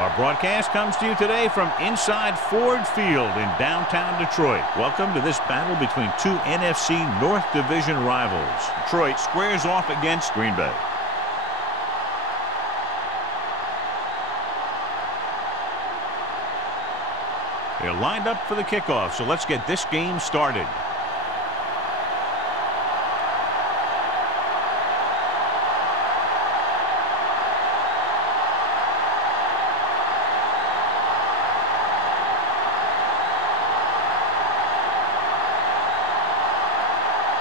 Our broadcast comes to you today from inside Ford Field in downtown Detroit. Welcome to this battle between two NFC North Division rivals. Detroit squares off against Green Bay. They're lined up for the kickoff, so let's get this game started.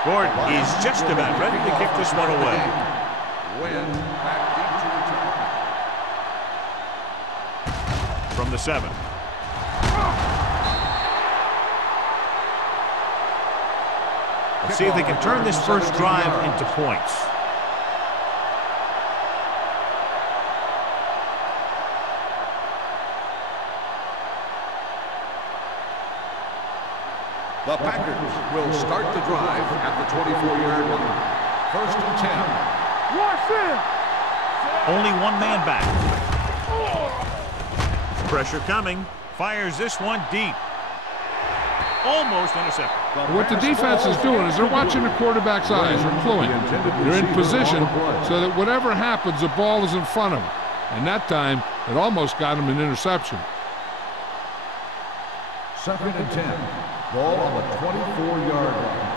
Gordon is just about ready to kick this one away. From the 7. Let's see if they can turn this first drive into points. The Packers will start the drive at the 24-yard line. 1st and 10. Only one man back. Pressure coming. Fires this one deep. Almost intercepted. What the defense is doing is they're watching the quarterback's eyes. They're cluing. They're in position so that whatever happens, the ball is in front of them. And that time, it almost got him an interception. 2nd and 10. Ball on the 24-yard line.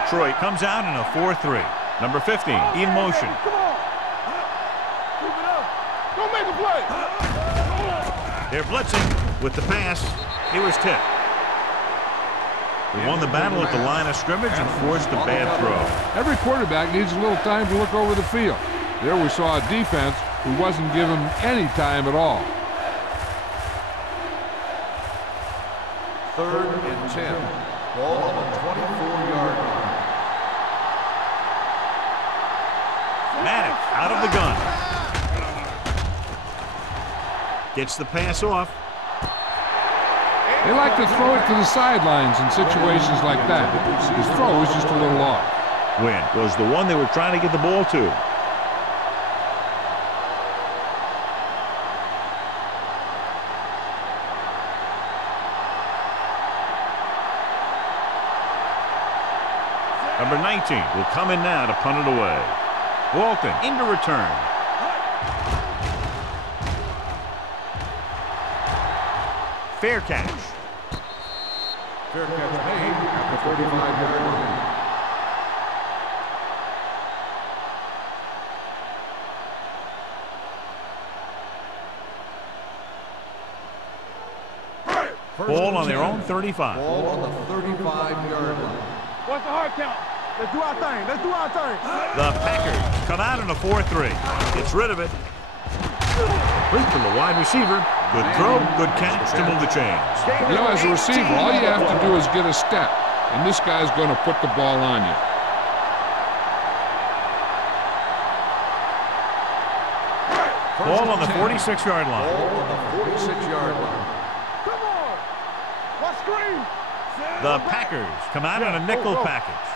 Detroit comes out in a 4-3. Number 15 in motion. Come on. Keep it up. Don't make a play. They're blitzing with the pass. It was tipped. They won the battle at the line of scrimmage and forced a bad throw. Every quarterback needs a little time to look over the field. There we saw a defense who wasn't given any time at all. 3rd and 10. Ball on the 24-yard line. Maddox out of the gun. Gets the pass off. They like to throw it to the sidelines in situations like that. His throw was just a little off. Win was the one they were trying to get the ball to. Number 19 will come in now to punt it away. Walton into return. Fair catch. Fair catch made at the 35-yard line. Ball on their own 35. Ball on the 35-yard line. What's the hard count? Let's do our thing. Let's do our thing. The Packers come out in a 4-3. Gets rid of it. Complete to the wide receiver. Good throw, good catch to move the chains. You know, as a receiver, all you have to do is get a step, and this guy's going to put the ball on you. Ball on the 46-yard line. Ball on the 46-yard line. Come on. What screen? The Packers come out in a nickel package.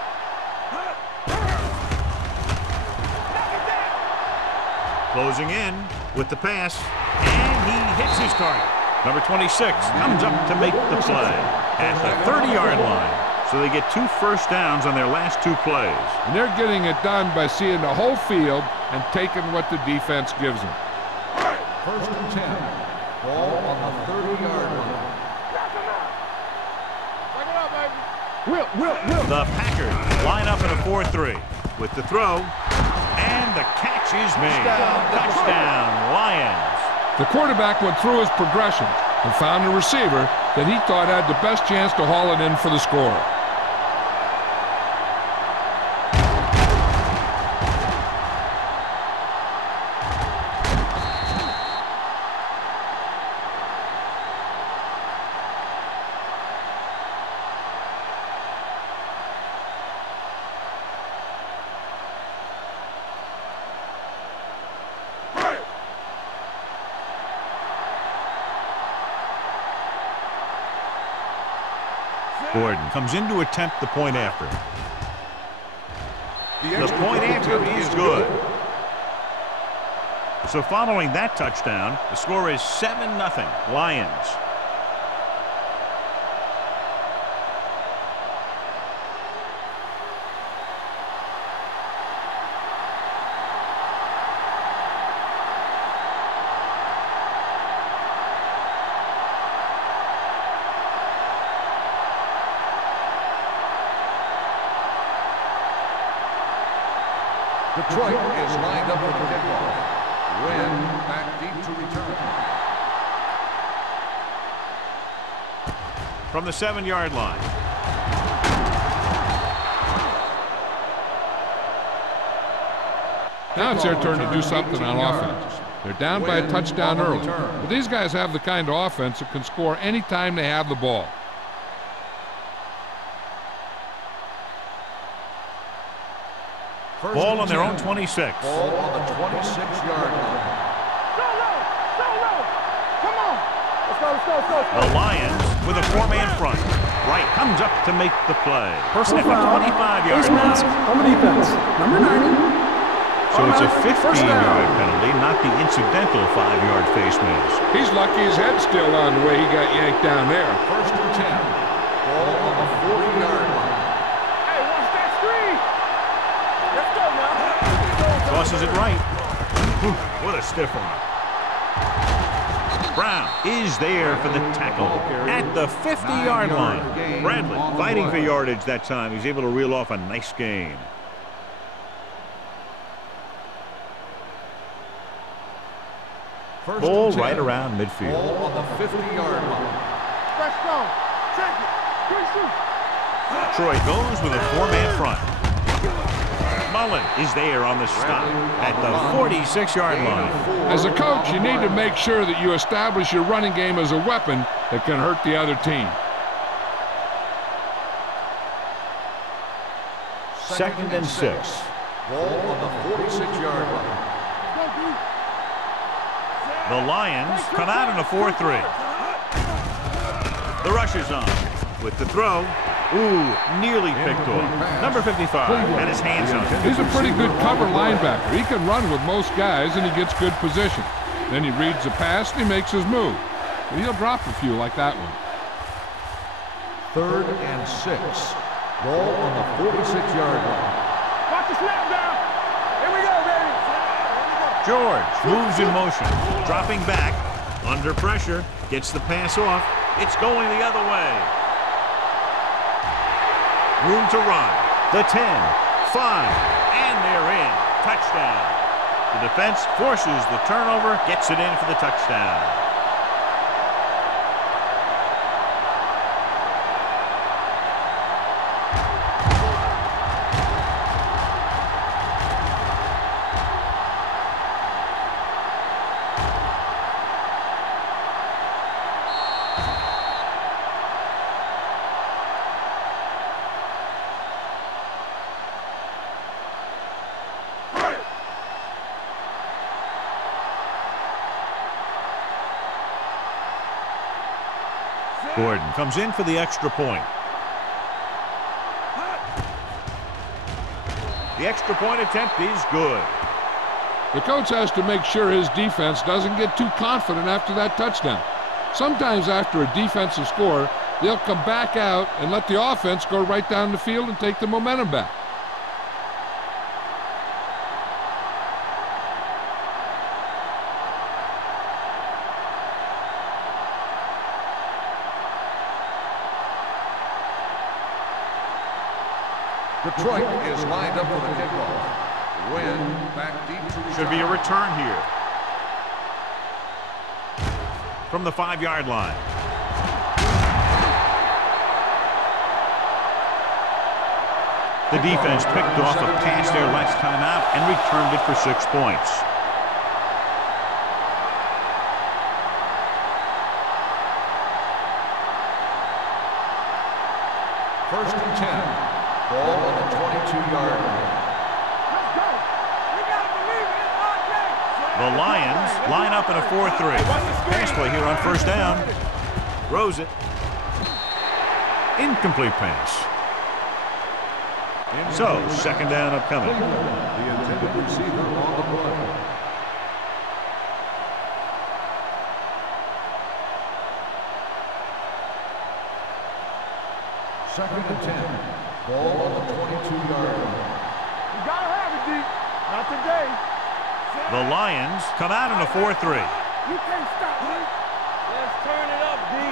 Closing in with the pass, and he hits his target. Number 26 comes up to make the play at the 30-yard line. So they get 2 first downs on their last 2 plays. And they're getting it done by seeing the whole field and taking what the defense gives them. 1st and 10. Ball on the 30-yard line. The Packers line up in a 4-3 with the throw, and the catch is made. Touchdown, Lions. The quarterback went through his progressions and found a receiver that he thought had the best chance to haul it in for the score. Gordon comes in to attempt the point after. The point after is good. So following that touchdown, the score is 7-0 Lions. Detroit is lined up for the kickoff. Wynn back deep to return. From the 7-yard line. Now it's their turn to do something on offense. They're down by a touchdown early. But these guys have the kind of offense that can score any time they have the ball. Ball on their own 26. Ball on the 26-yard line. Solo! Come on! Let's go. The Lions with a 4-man front. Wright comes up to make the play. Personal at the foul. 25-yard Face mask line. on the defense. Number 90. So it's a First down. 15-yard penalty, not the incidental 5-yard face mask. He's lucky his head's still on the way he got yanked down there. First and 10. Ball on the 40-yard line. Hey, watch that screen! Let's go now. Tosses it right. Whew, what a stiff one. Brown is there for the tackle at the 50-yard line. Bradley fighting for yardage that time. He's able to reel off a nice gain. Ball right around midfield. Ball on the 50-yard line. Let's go. Check it. Good shoot. Troy goes with a 4-man front. Mullen is there on the stop at the 46-yard line. As a coach, you need to make sure that you establish your running game as a weapon that can hurt the other team. Second and 6. Ball on the 46-yard line. Go deep. The Lions come out in a 4-3. The rush is on with the throw. Ooh, nearly picked off. Number 55 and his hands on it. He's a pretty good cover linebacker. He can run with most guys, and he gets good position. Then he reads the pass, and he makes his move. But he'll drop a few like that one. Third and 6. Ball on the 46-yard line. Watch the snap down. Here we go, baby. George moves in motion, dropping back, under pressure, gets the pass off. It's going the other way. Room to run. The 10, 5, and they're in. Touchdown. The defense forces the turnover, gets it in for the touchdown. Gordon comes in for the extra point. The extra point attempt is good. The coach has to make sure his defense doesn't get too confident after that touchdown. Sometimes after a defensive score, they'll come back out and let the offense go right down the field and take the momentum back. Detroit is lined up for the kickoff. Wynn back deep to return. Should be a return here. From the 5-yard line. The defense picked off a pass there last time out and returned it for 6 points. First and 10. Ball on the 22-yard line. Let's go. We got to believe it. It's our day. The Lions line up in a 4-3. Pass play here on first down. Throws it. Incomplete pass. So, second down upcoming. The intended receiver on the play. Second and 10. Ball on the 22-yard line. You gotta have it, D. Not today. The Lions come out in a 4-3. You can't stop me. Let's turn it up, D.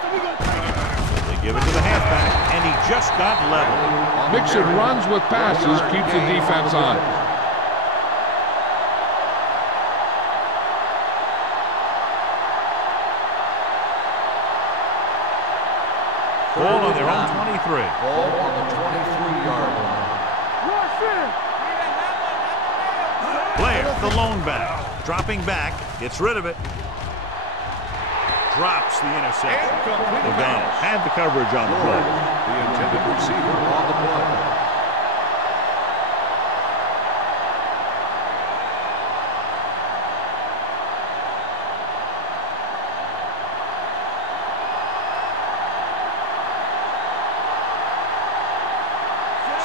So we gonna take it. They give it to the halfback, and he just got leveled. Mixing runs with passes keeps the defense on. Ball on their own 23. Ball on the 23-yard line. Rush in. Blair, the lone back, dropping back, gets rid of it. Drops the interception. O'Donnell had the coverage on the play. The intended receiver on the play.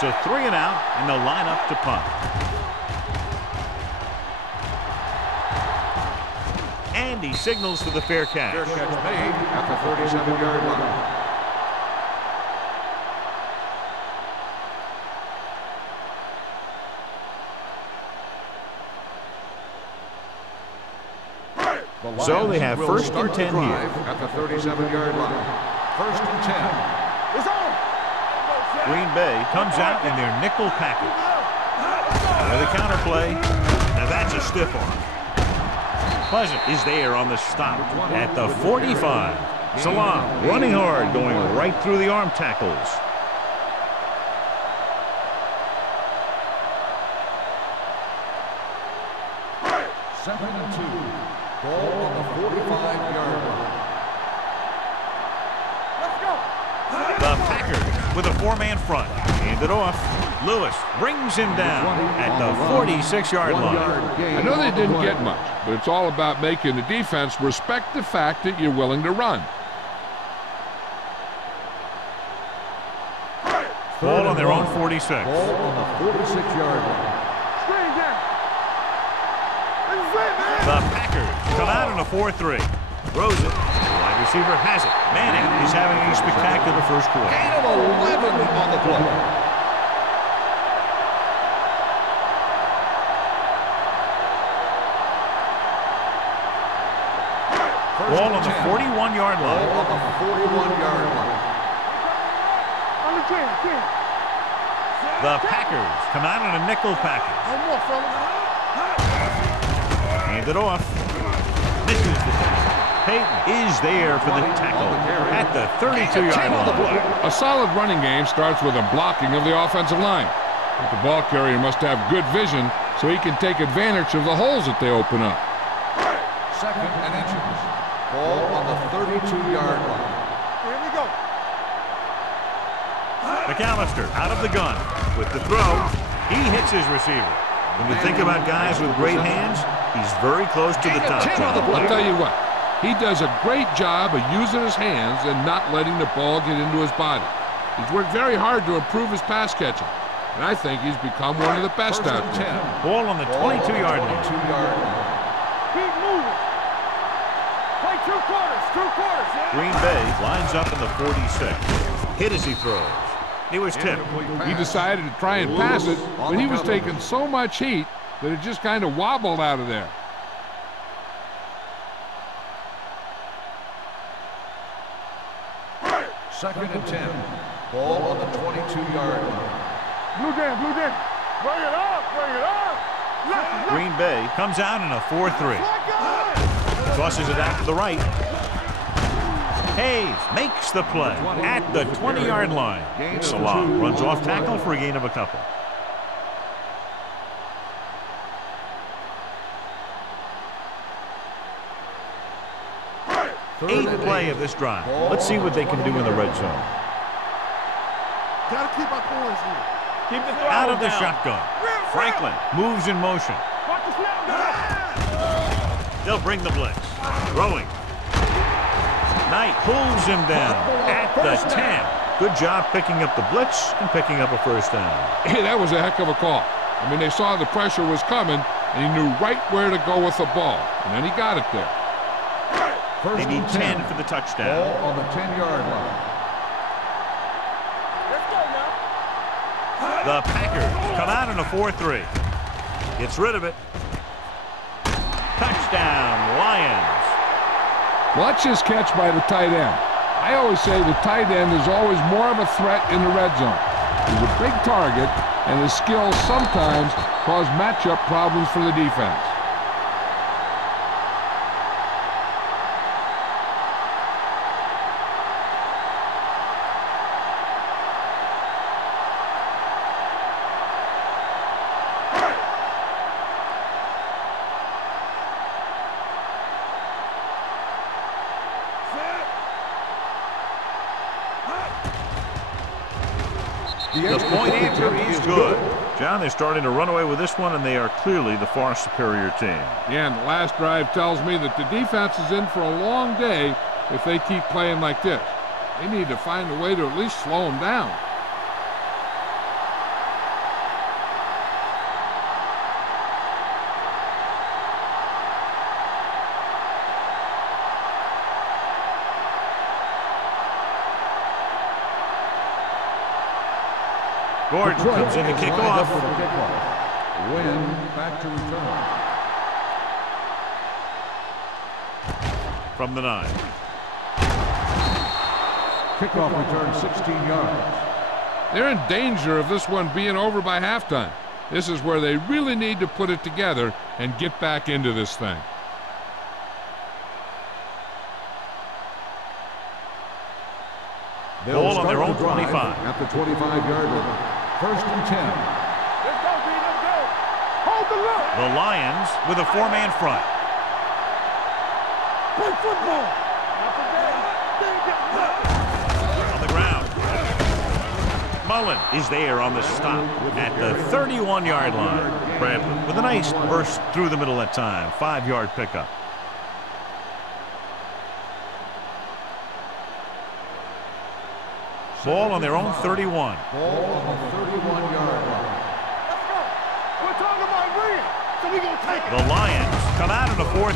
So 3 and out, and they'll line up to punt. And he signals for the fair catch. Fair catch made at the 37-yard line. So they have first and 10 here. At the 37-yard line. First and 10. It's on. Green Bay comes out in their nickel package. With a counter play. Now that's a stiff arm. Pleasant is there on the stop at the 45. Salam running hard, going right through the arm tackles. Second and 2. Ball on the 45-yard line. Let's go. The Packers with a 4-man front. Hand it off. Lewis brings him down at the 46-yard line. I know they didn't get much, but it's all about making the defense respect the fact that you're willing to run. Ball on their own 46. Ball on the 46-yard line. Screen down. This is it, man. The Packers come out in a 4-3. Throws it. The wide receiver has it. Manning is having a spectacular first quarter. Gain of 11 on the play. Ball on the 41-yard Ball line. on the 41-yard line. On the 10. The Packers come out in a nickel package. No more, fellas. Hand it off. Misses the tackle. Peyton is there for the tackle at the 32-yard line. A solid running game starts with a blocking of the offensive line. But the ball carrier must have good vision so he can take advantage of the holes that they open up. Second and inches. Ball on the 32-yard line. Here we go. McAllister out of the gun with the throw. He hits his receiver. When you think about guys with great hands, he's very close to the top. I'll tell you what, he does a great job of using his hands and not letting the ball get into his body. He's worked very hard to improve his pass catching, and I think he's become one of the best First out and there. 10. Ball on the 22-yard line. 22-yard line. Keep moving. Play 2 quarters. 2 quarters. Green Bay lines up in the 46. Hit as he throws. He was tipped. He decided to try and pass it, but he was taking so much heat that it just kind of wobbled out of there. Second and 10. Ball on the 22-yard line. Blue down. Bring it up. Left. Green Bay comes out in a 4-3. Tosses it out to the right. Hayes makes the play at the 20-yard line. Salah runs off tackle for a gain of a couple. Eighth play of this drive. Let's see what they can do in the red zone. Gotta keep our poise here. Keep the throw Out of the down. shotgun. Franklin moves in motion. Watch the snap down. They'll bring the blitz. Throwing. Knight pulls him down at the 10. Good job picking up the blitz and picking up a first down. Hey, that was a heck of a call. I mean, they saw the pressure was coming, and he knew right where to go with the ball, and then he got it there. They need 10 for the touchdown. Ball on the 10-yard line. The Packers come out in a 4-3. Gets rid of it. Touchdown, Lions. Watch his catch by the tight end. I always say the tight end is always more of a threat in the red zone. He's a big target, and his skills sometimes cause matchup problems for the defense. The point answer is good. John, they're starting to run away with this one, and they are clearly the far superior team. Yeah, and the last drive tells me that the defense is in for a long day if they keep playing like this. They need to find a way to at least slow them down. Gordon comes in to kick off. Win back to return. From the 9. Kickoff return 16 yards. They're in danger of this one being over by halftime. This is where they really need to put it together and get back into this thing. Ball on their own 25. At the 25-yard line. First and 10. Let's go, B. Let's go. Hold the look. The Lions with a 4-man front. Play football. On the ground. Mullen is there on the stop at the 31-yard line. Bradley with a nice burst through the middle that time. 5-yard pickup. Ball on their own 31. Ball on the 31-yard line. Let's go. We're talking about winning, so we're going to take it. The Lions come out in a 4-3.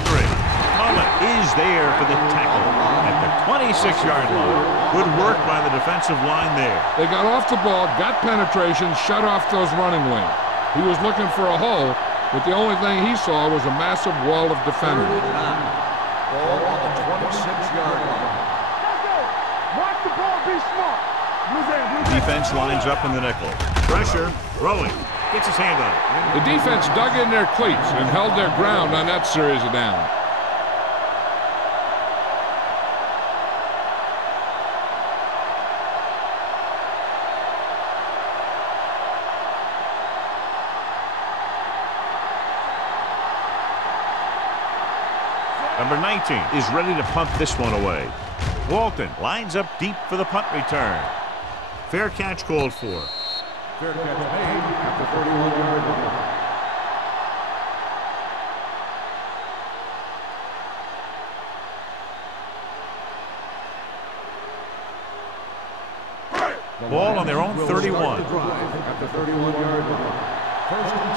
Mullen is there for the tackle at the 26-yard line. Good work by the defensive line there. They got off the ball, got penetration, shut off those running lanes. He was looking for a hole, but the only thing he saw was a massive wall of defenders. Ball on the 26-yard line. Let's go. Watch the ball, be smart. Defense lines up in the nickel. Pressure, throwing. Gets his hand on it. The defense dug in their cleats and held their ground on that series of downs. Number 19 is ready to punt this one away. Walton lines up deep for the punt return. Fair catch called for. Fair catch made at the 31-yard line. Ball on their own 31. At the 31-yard line. First and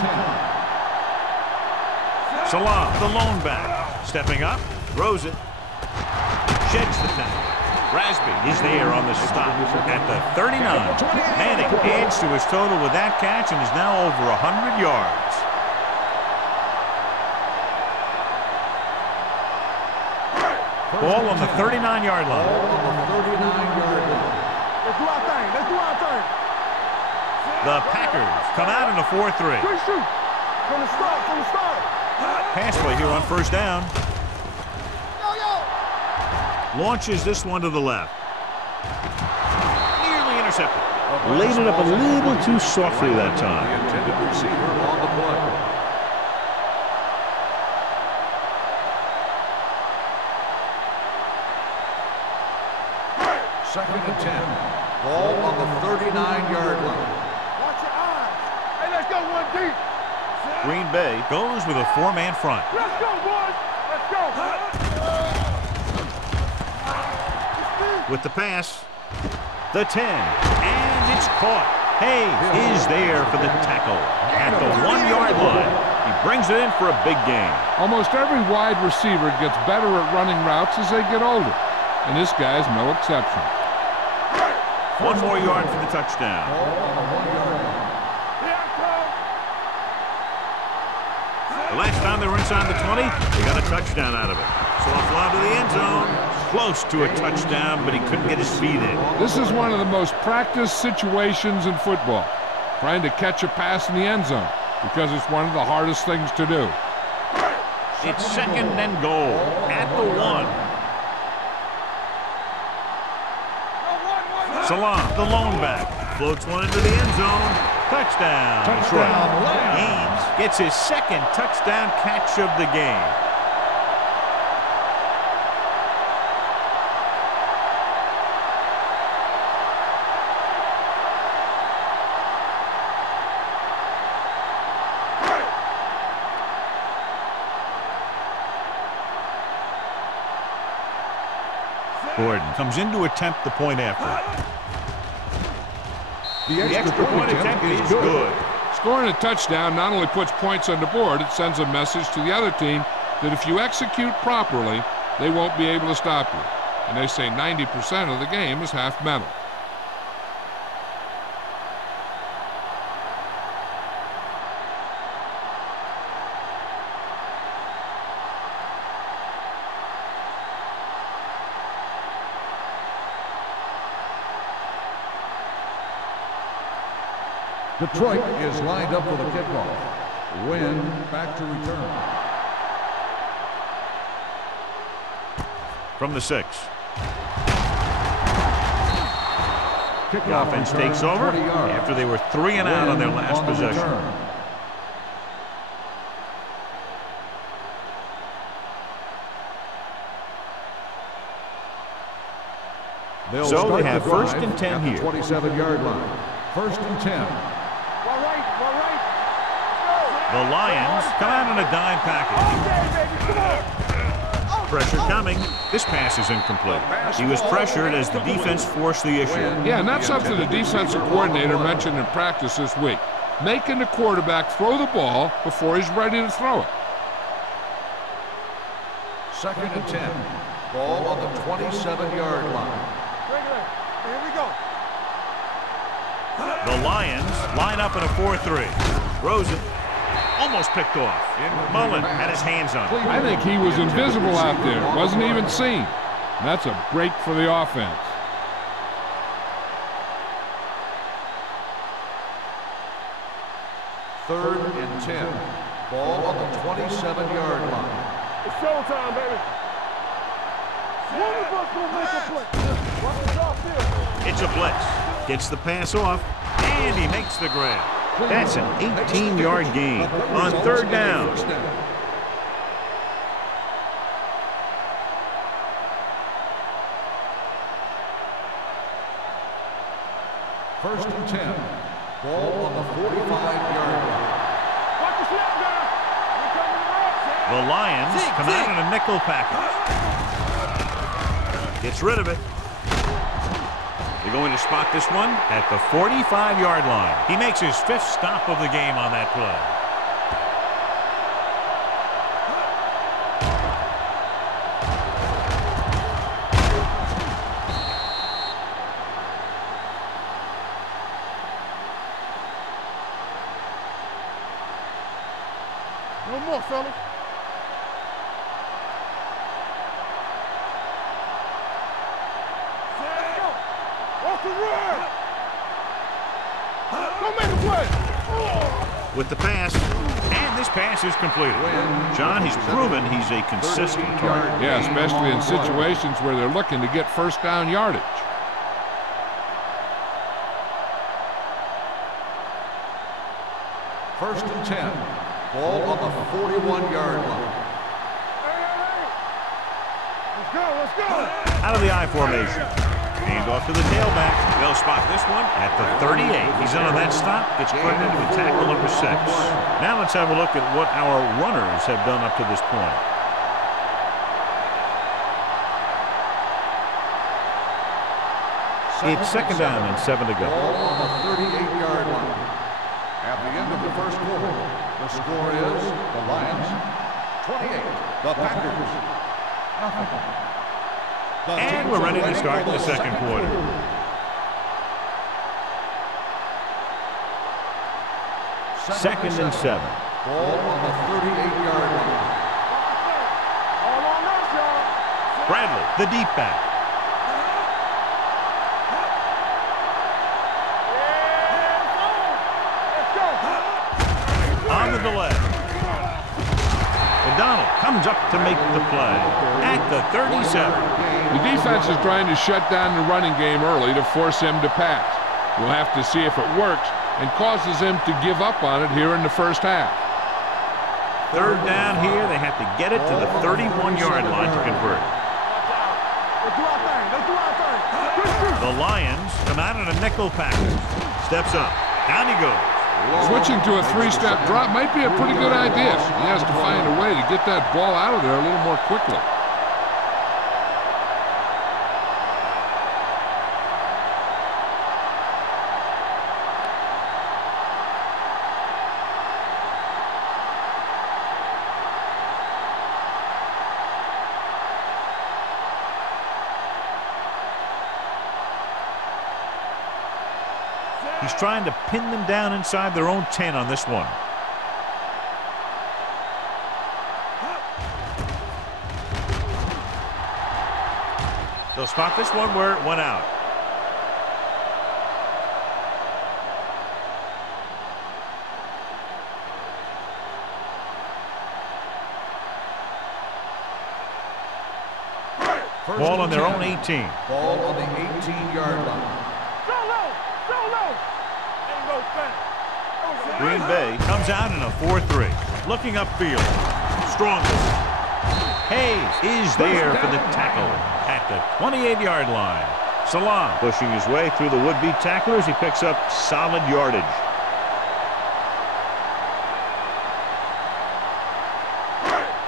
10. Salah, the lone back. Stepping up, throws it. Sheds the tackle. Rasby is there on the stop at the 39. Manning adds to his total with that catch and is now over 100 yards. Ball on the 39-yard line. Ball on the 39-yard line. Let's do our thing. Let's do our thing. The Packers come out in a 4-3. Good shoot. From the start, from the start. Pass play here on first down. Launches this one to the left. Nearly intercepted. Laid it up a little too softly that time. The intended receiver on the play. Second and 10. Ball on the 39-yard line. Watch your eyes. Hey, let's go one deep. Green Bay goes with a 4-man front. Let's go, boys. Let's go. With the pass, the 10, and it's caught. Hayes is there for the tackle at the 1-yard line. He brings it in for a big gain. Almost every wide receiver gets better at running routes as they get older, and this guy's no exception. 1 more yard for the touchdown. Ball on the 1-yard line. The last time they were inside the 20, they got a touchdown out of it. Soft lob to the end zone. Close to a touchdown, but he couldn't get his feet in. This is one of the most practiced situations in football, trying to catch a pass in the end zone, because it's one of the hardest things to do. It's second and goal at the 1. Salam, the lone back, floats one into the end zone. Touchdown. Detroit. Ames gets his second touchdown catch of the game. Gordon comes in to attempt the point after. The extra point attempt is good. Scoring a touchdown not only puts points on the board, it sends a message to the other team that if you execute properly, they won't be able to stop you. And they say 90% of the game is half mental. Detroit is lined up for the kickoff. Wynn back to return. From the 6. The Kickoff offense return, takes over 20 yards. after they were 3 and out on their last on the possession. return. They'll So start they have the first drive and 10 at the here. 27-yard line. First and 10. Well, right. The Lions come out on a dime package. Okay, baby, come on. Pressure coming. This pass is incomplete. He was pressured as the defense forced the issue. Yeah, and that's something the defensive coordinator mentioned in practice this week. Making the quarterback throw the ball before he's ready to throw it. Second and 10. Ball on the 27-yard line. Here we go. The Lions line up in a 4-3. Rosen almost picked off. Mullen had his hands on it. I think he was invisible out there. Wasn't even seen. And that's a break for the offense. Third and 10. Ball on the 27-yard line. It's showtime, baby. One of us will make a play. Watch it off here. It's a blitz. Gets the pass off, and he makes the grab. That's an 18-yard gain on third down. First and 10. Ball on the 45-yard line. Watch the snap down. We're coming to the right. The Lions come out in a nickel package. Gets rid of it. They're going to spot this one at the 45-yard line. He makes his 5th stop of the game on that play. No more, fellas. Off the run. Don't make a play. With the pass, and this pass is completed. John, he's proven he's a consistent target. Yeah, especially in situations where they're looking to get first down yardage. First and 10. Ball on the 41-yard line. Hey. Let's go. Out of the I formation. Hand off to the tailback. They'll spot this one at the 38. He's in on that stop. Gets credited with tackle number 6. Now let's have a look at what our runners have done up to this point. It's second down and 7 to go. Ball on the 38-yard line. At the end of the first quarter, the score is the Lions 28, the Packers nothing. And we're ready to start the second quarter. Second and 7. Ball on the 38-yard line. All on us, y'all. Bradley, the deep back. On the delay. O'Donnell comes up to make the play at the 37. The defense is trying to shut down the running game early to force him to pass. We'll have to see if it works and causes him to give up on it here in the first half. Third down here. They have to get it to the 31-yard line to convert. Let's do our thing. Let's do our thing. The Lions come out in a nickel package. Steps up. Down he goes. Switching to a three-step drop might be a pretty good idea. He has to find a way to get that ball out of there a little more quickly. He's trying to pin them down inside their own 10 on this one. They'll spot this one where it went out. Ball on their own 18. Ball on the 18-yard line. Green Bay comes out in a 4-3. Looking upfield. Strong. Hayes is there for the tackle at the 28-yard line. Salam pushing his way through the would-be tacklers. He picks up solid yardage.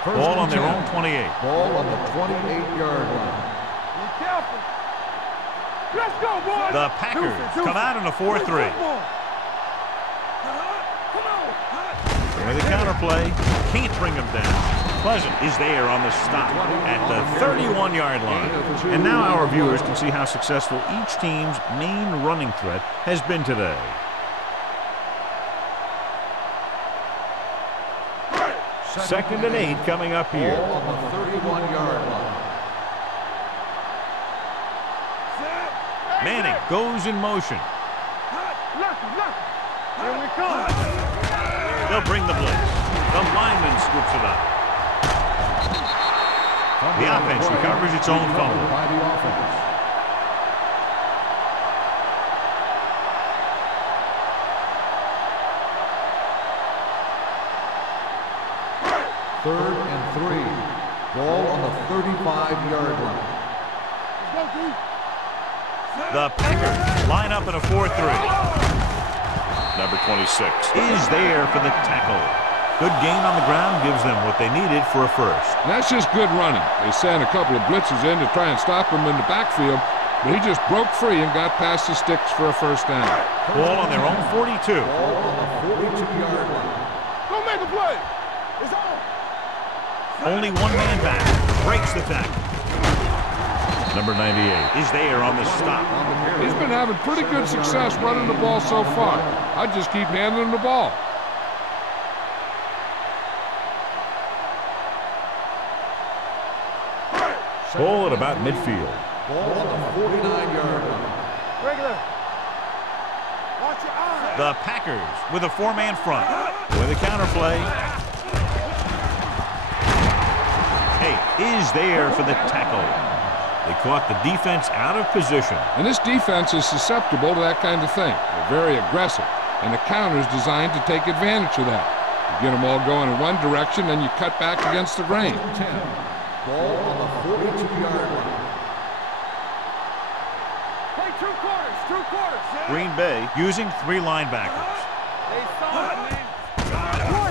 Ball on their own 28. Ball on the 28-yard line. Be careful. Let's go, boys. The Packers come out in a 4-3. With the counterplay, can't bring him down. Pleasant is there on the stop at the 31-yard line. And now our viewers can see how successful each team's main running threat has been today. Second and 8 coming up here. Ball on the 31-yard line. Manning goes in motion. Here we come. They'll bring the blitz. The lineman scoops it up. The offense recovers its own fumble. By the offense. Third and 3. Ball on the 35-yard line. The Packers line up in a 4-3. Number 26 is there for the tackle. Good gain on the ground gives them what they needed for a first. And that's just good running. They sent a couple of blitzes in to try and stop him in the backfield, but he just broke free and got past the sticks for a first down. Ball on their own 42. Ball on the 42-yard line. Go make a play. It's on. Only one man back. Breaks the tackle. Number 98 is there on the stop. He's been having pretty good success running the ball so far. I just keep handing him the ball. Ball at about midfield. Ball on the 49-yard line. Regular. Watch your eyes. The Packers with a four-man front. With a counterplay. Hey, is there for the tackle. They caught the defense out of position. And this defense is susceptible to that kind of thing. They're very aggressive, and the counter is designed to take advantage of that. You get them all going in one direction, then you cut back against the grain. 10. Ball on the 42-yard line. Play 2 quarters. 2 quarters. Green Bay using 3 linebackers. They saw it, man.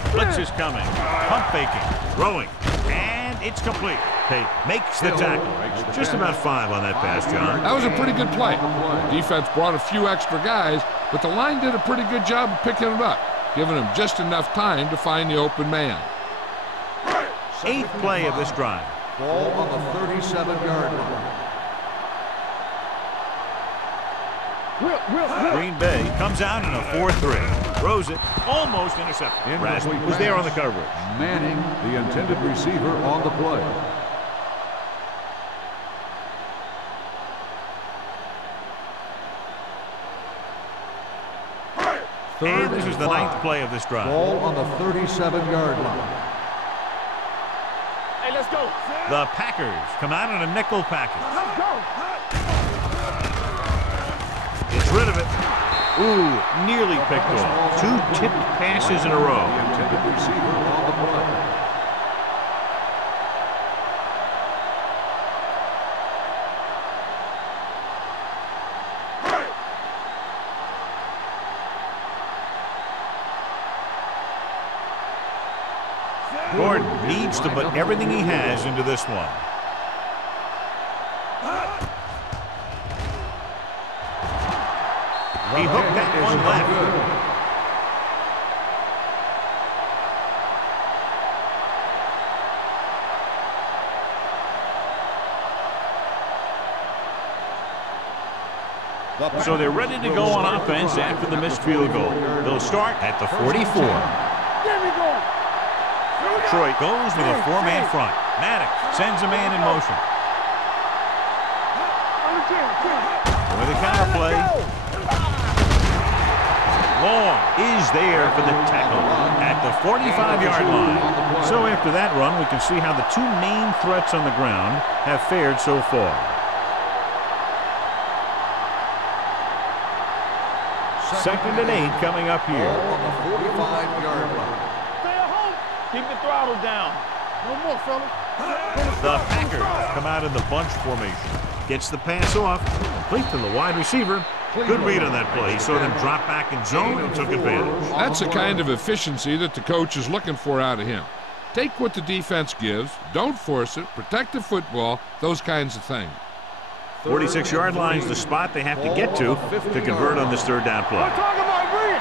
Blitz is coming. Pump faking. Throwing. And it's complete. Hey, makes the tackle. Just about 5 on that pass, John. That was a pretty good play. The defense brought a few extra guys, but the line did a pretty good job of picking it up, giving them just enough time to find the open man. 8th play of this drive. Ball on the 37-yard line. Green Bay comes out in a 4-3. Throws it. Almost intercepted. Rasmussen was Incomplete there on the pass. coverage. Manning, the intended receiver, on the play. And this Third is the and 9th 5. play of this drive. Ball on the 37-yard line. Hey, let's go. The Packers come out in a nickel package. Let's go. Gets rid of it. Ooh, nearly picked off. 2 tipped passes in a row. The intended receiver on the play. Gordon needs to put everything he has into this one. He hooked that one left. So they're ready to go on offense after the missed field goal. They'll start at the 44. There we go. Detroit goes with a 4-man front. Maddox sends a man in motion. With a counter play. Long is there for the tackle at the 45-yard line. So after that run, we can see how the 2 main threats on the ground have fared so far. Second and 8 coming up here. On the 45-yard line. Stay at home. Keep the throttle down. No more, fellas. The Packers come out in the bunch formation. Gets the pass off. Complete to the wide receiver. Good read on that play. He saw them drop back in zone and took advantage. That's the kind of efficiency that the coach is looking for out of him. Take what the defense gives, don't force it, protect the football, those kinds of things. 46-yard line is the spot they have to get to convert on this third down play. Talk about bringing.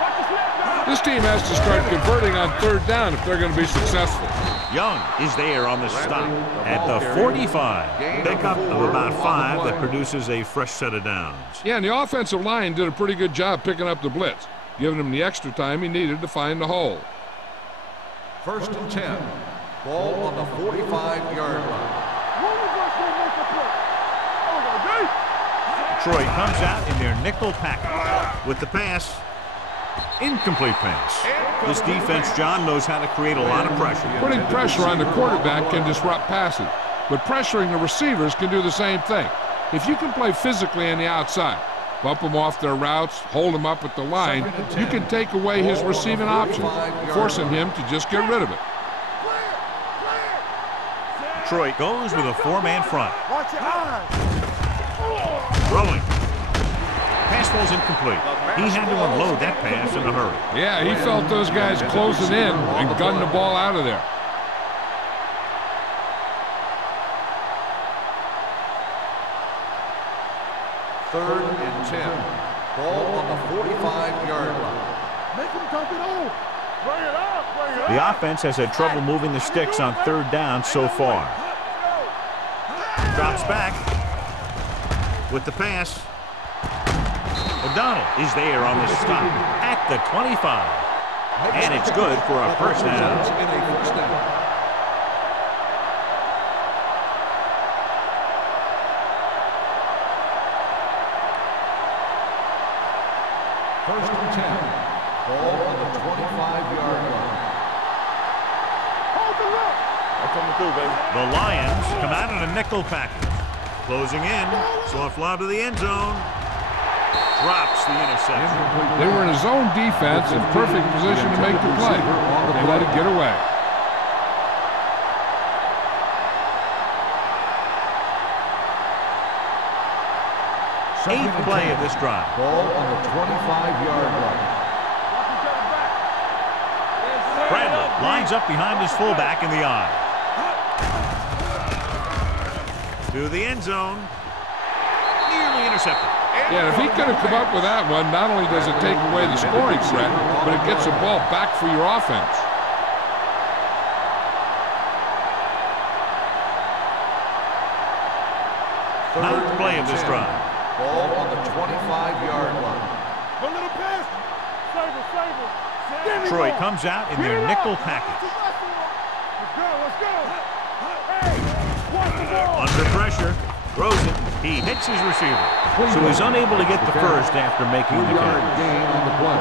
Watch the snap down. This team has to start converting on third down if they're going to be successful. Young is there on the stop at the 45. Pickup of about 5 that produces a fresh set of downs. Yeah, and the offensive line did a pretty good job picking up the blitz, giving him the extra time he needed to find the hole. First and 10. Ball on the 45-yard line. One of us will make a play. Detroit comes out in their nickel package with the pass. Incomplete pass. This defense, John, knows how to create a lot of pressure. Putting pressure on the quarterback can disrupt passing, but pressuring the receivers can do the same thing. If you can play physically on the outside, bump them off their routes, hold them up at the line, you can take away his receiving options, forcing him to just get rid of it. Detroit goes with a 4-man front. Watch your eyes. Throwing. Pass falls incomplete. He had to unload that pass in a hurry. Yeah, he felt those guys closing in and gunned the ball out of there. Third and 10. Ball on the 45-yard line. Make him dump it on. Bring it up. Bring it up. The offense has had trouble moving the sticks on third down so far. Drops back with the pass. O'Donnell is there on the stop at the 25. And it's good for a first down. In a first down. First and 10. Ball on the 25-yard line. Hold the look. I'm coming through, baby. The Lions come out in a nickel package. Closing in. Soft lob to the end zone. Drops the interception. They were in a zone defense in perfect position to make the play. They let it get away. Second Eighth play of this drive. Ball on the 25-yard line. Bradley lines up behind his fullback in the eye. To the end zone. Nearly intercepted. Yeah, if he could have come up with that one, not only does it take away the scoring threat, but it gets the ball back for your offense. Ninth play of this drive. Ball on the 25-yard line. One little pass. Troy comes out in their nickel package. Let's go. Hey, watch the ball. Under pressure, throws it. He hits his receiver. So he's unable to get the first after making the catch. Gain on the play.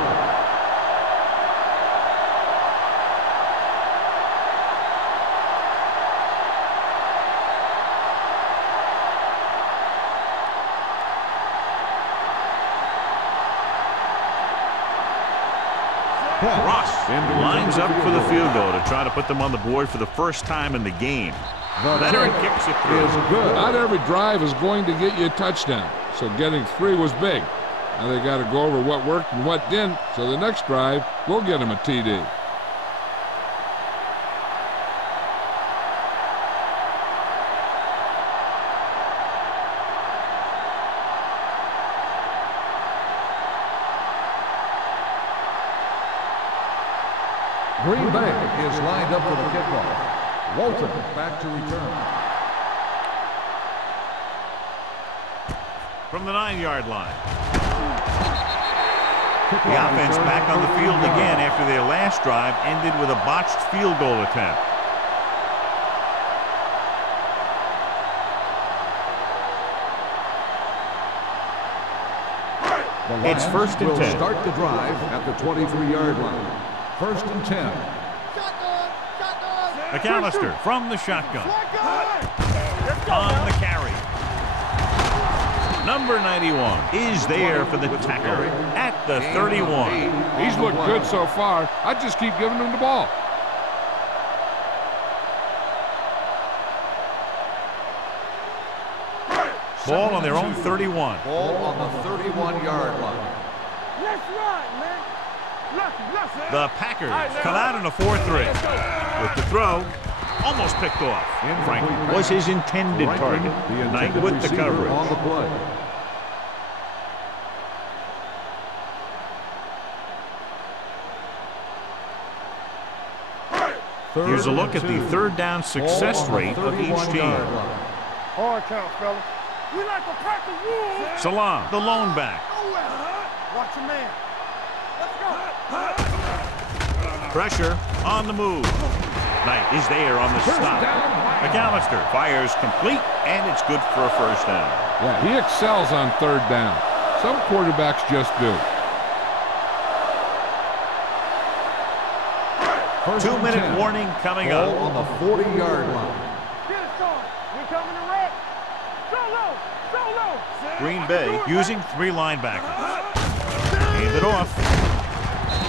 Ross lines up for the field goal to try to put them on the board for the first time in the game. Leonard kicks it through. Good. Not every drive is going to get you a touchdown, so getting 3 was big. Now they got to go over what worked and what didn't, so the next drive will get them a TD. Green Bay is lined up for the kickoff. Walton back to return. From the 9-yard line. The offense back on the field again after their last drive ended with a botched field goal attempt. It's 1st and 10. Start the drive at the 23-yard line. 1st and 10. McAllister from the shotgun. On the carry. Number 91 is there for the tackle at the 31. He's looked good so far. I just keep giving him the ball. Ball on their own 31. Ball on the 31-yard line. Let's run, man. The Packers come out in a 4-3. With the throw, almost picked off. Frank was his intended target. Knight with the coverage. On the play. Here's a look at the 3rd down success rate of each team. Hard count, fellas. We like to practice rules. Salam, the lone back. Watch your man. Let's go. Pressure on the move. Knight is there on the stop. McAllister fires complete, and it's good for a 1st down. Yeah, he excels on 3rd down. Some quarterbacks just do. 2-minute warning coming up. On the 40-yard line. Get it going. We coming to wreck. Solo. Green Bay using 3 linebackers. Hand it off.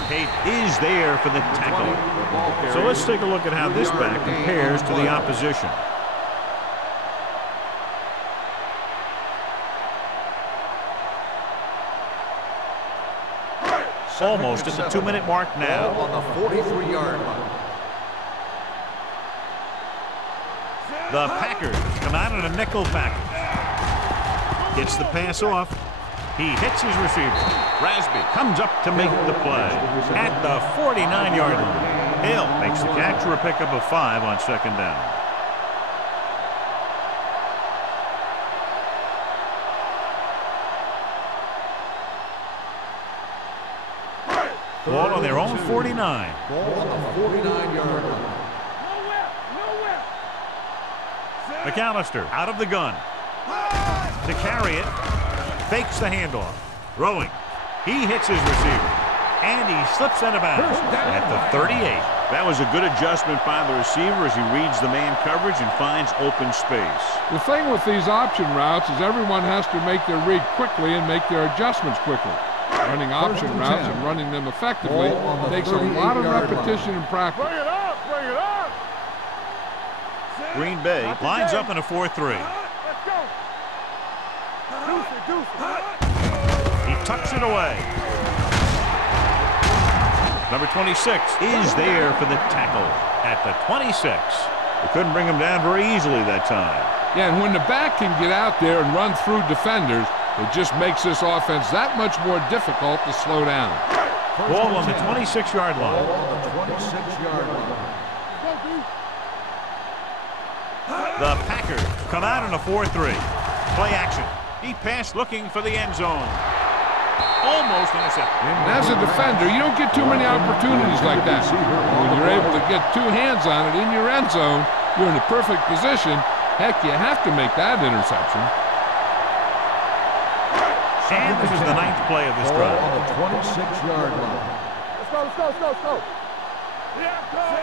Tate is there for the tackle. So let's take a look at how this back compares to the opposition. Almost at the 2-minute mark now. On the 43-yard line. The Packers come out in a nickel package. Gets the pass off. He hits his receiver. Rasby comes up to make the play at the 49-yard line. Hill makes the catch for a pickup of 5 on 2nd down. Ball on their own 49. Ball on the 49-yard line. Nowhere. McAllister out of the gun. To carry it. Fakes the handoff. Throwing. He hits his receiver. And he slips out of bounds at the 38. That was a good adjustment by the receiver as he reads the man coverage and finds open space. The thing with these option routes is everyone has to make their read quickly and make their adjustments quickly. Running option routes and running them effectively takes a lot of repetition and practice. Bring it up. Green Bay lines up in a 4-3. Let's go. Deuce it. He tucks it away. Number 26 is there for the tackle at the 26. They couldn't bring him down very easily that time. Yeah, and when the back can get out there and run through defenders, it just makes this offense that much more difficult to slow down. Ball on the 26-yard line. Ball on the 26-yard line. The Packers come out in a 4-3. Play action. He passed looking for the end zone. almost intercepted. And as a defender, you don't get too many opportunities like that. When you're able to get two hands on it in your end zone, you're in the perfect position. Heck, you have to make that interception. And this is the 9th play of this drive. On the 26-yard line. Let's go.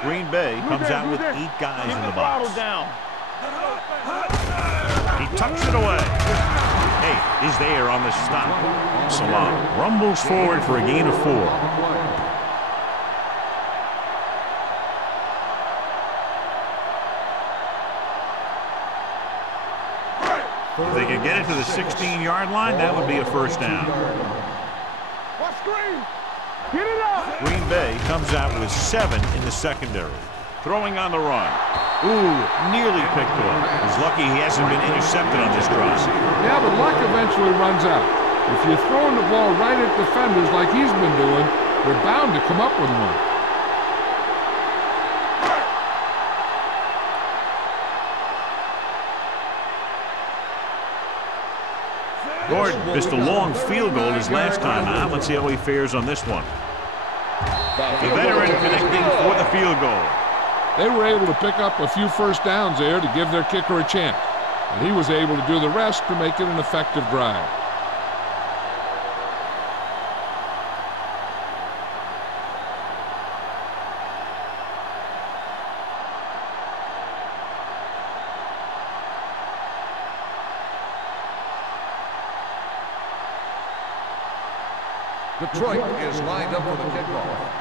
Green Bay comes out with 8 guys in the box. He tucks it away. Hey, is there on the stop. Salah rumbles forward for a gain of 4. If they could get it to the 16-yard line, that would be a first down. Get it up. Green Bay comes out with 7 in the secondary. Throwing on the run. Ooh, nearly picked off. He's lucky he hasn't been intercepted on this drive. Yeah, but luck eventually runs out. If you're throwing the ball right at defenders like he's been doing, they're bound to come up with one. Gordon missed a long field goal his last time out. Let's see how he fares on this one. The veteran connecting for the field goal. They were able to pick up a few first downs there to give their kicker a chance. And he was able to do the rest to make it an effective drive. Detroit is lined up for the kickoff.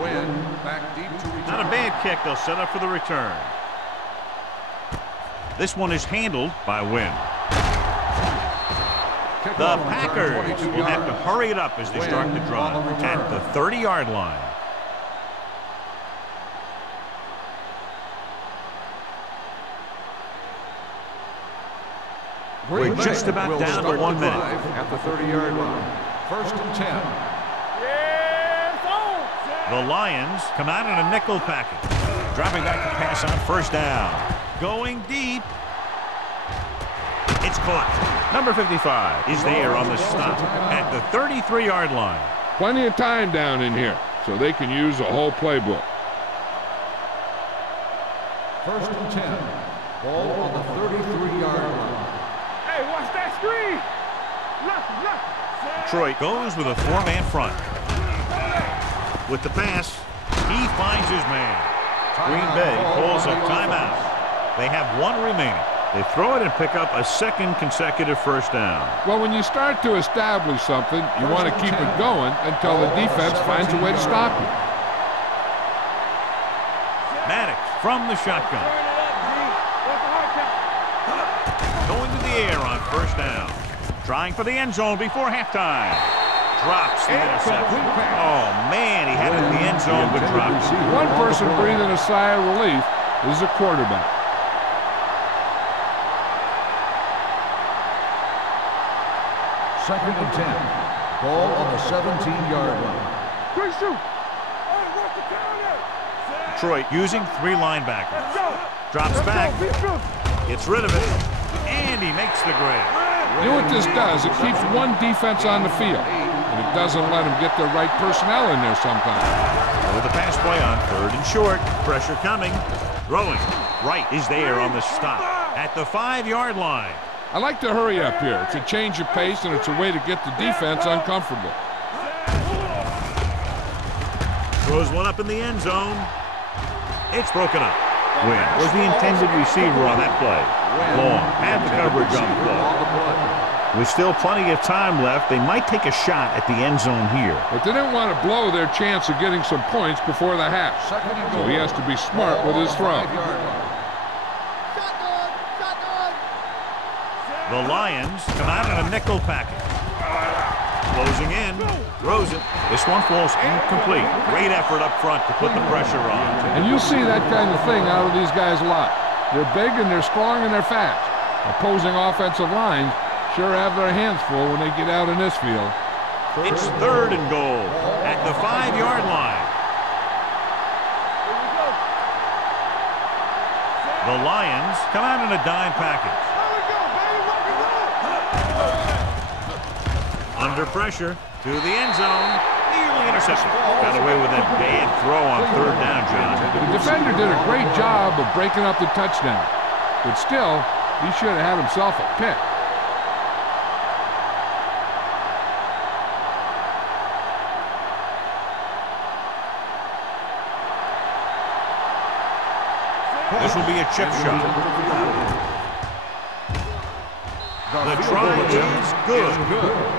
Wynn back deep to return. Not a bad kick. They'll set up for the return. This one is handled by Wynn. The Packers will have to hurry it up as they start the drive at the 30-yard line. We're just about down to 1 minute. At the 30-yard line. First and 10. The Lions come out in a nickel package. Dropping back to pass on first down. Going deep. It's caught. Number 55 is there on the stop at the 33-yard line. Plenty of time down in here, so they can use the whole playbook. First and 10. Ball on the 33-yard line. Hey, watch that screen. Look. Detroit goes with a 4-man front. With the pass, he finds his man. Green Bay pulls a timeout. They have 1 remaining. They throw it and pick up a second consecutive first down. Well, when you start to establish something, you want to keep it going until the defense finds a way to stop you. Maddox from the shotgun. Going to the air on first down. Trying for the end zone before halftime. Drops the interception. Oh, man, he had it in the end zone, but dropped it. One person breathing a sigh of relief is a quarterback. Second and 10. Ball on the 17-yard line. Quick shoot. Hey, what's the counter? Detroit using 3 linebackers. Drops back. Gets rid of it. And he makes the grab. You know what this does? It keeps one defense on the field, and it doesn't let them get the right personnel in there sometimes. With the pass play on 3rd and short. Pressure coming. Throwing. Right is there on the stop at the 5-yard line. I like to hurry up here. It's a change of pace, and it's a way to get the defense uncomfortable. Throws one up in the end zone. It's broken up. Wynn was the intended receiver on that play. Long had the coverage on the play. With still plenty of time left, they might take a shot at the end zone here. But they didn't want to blow their chance of getting some points before the half. So he has to be smart with his throw. The Lions come out in a nickel package. Closing in, throws it. This one falls incomplete. Great effort up front to put the pressure on. And you see that kind of thing out of these guys a lot. They're big and they're strong and they're fast. Opposing offensive lines sure have their hands full when they get out in this field. It's 3rd and goal at the 5-yard line. The Lions come out in a dime package. Under pressure to the end zone. Nearly intercepted. Got away with that bad throw on third down, John. The defender did a great job of breaking up the touchdown. But still, he should have had himself a pick. This will be a chip shot. The try is good.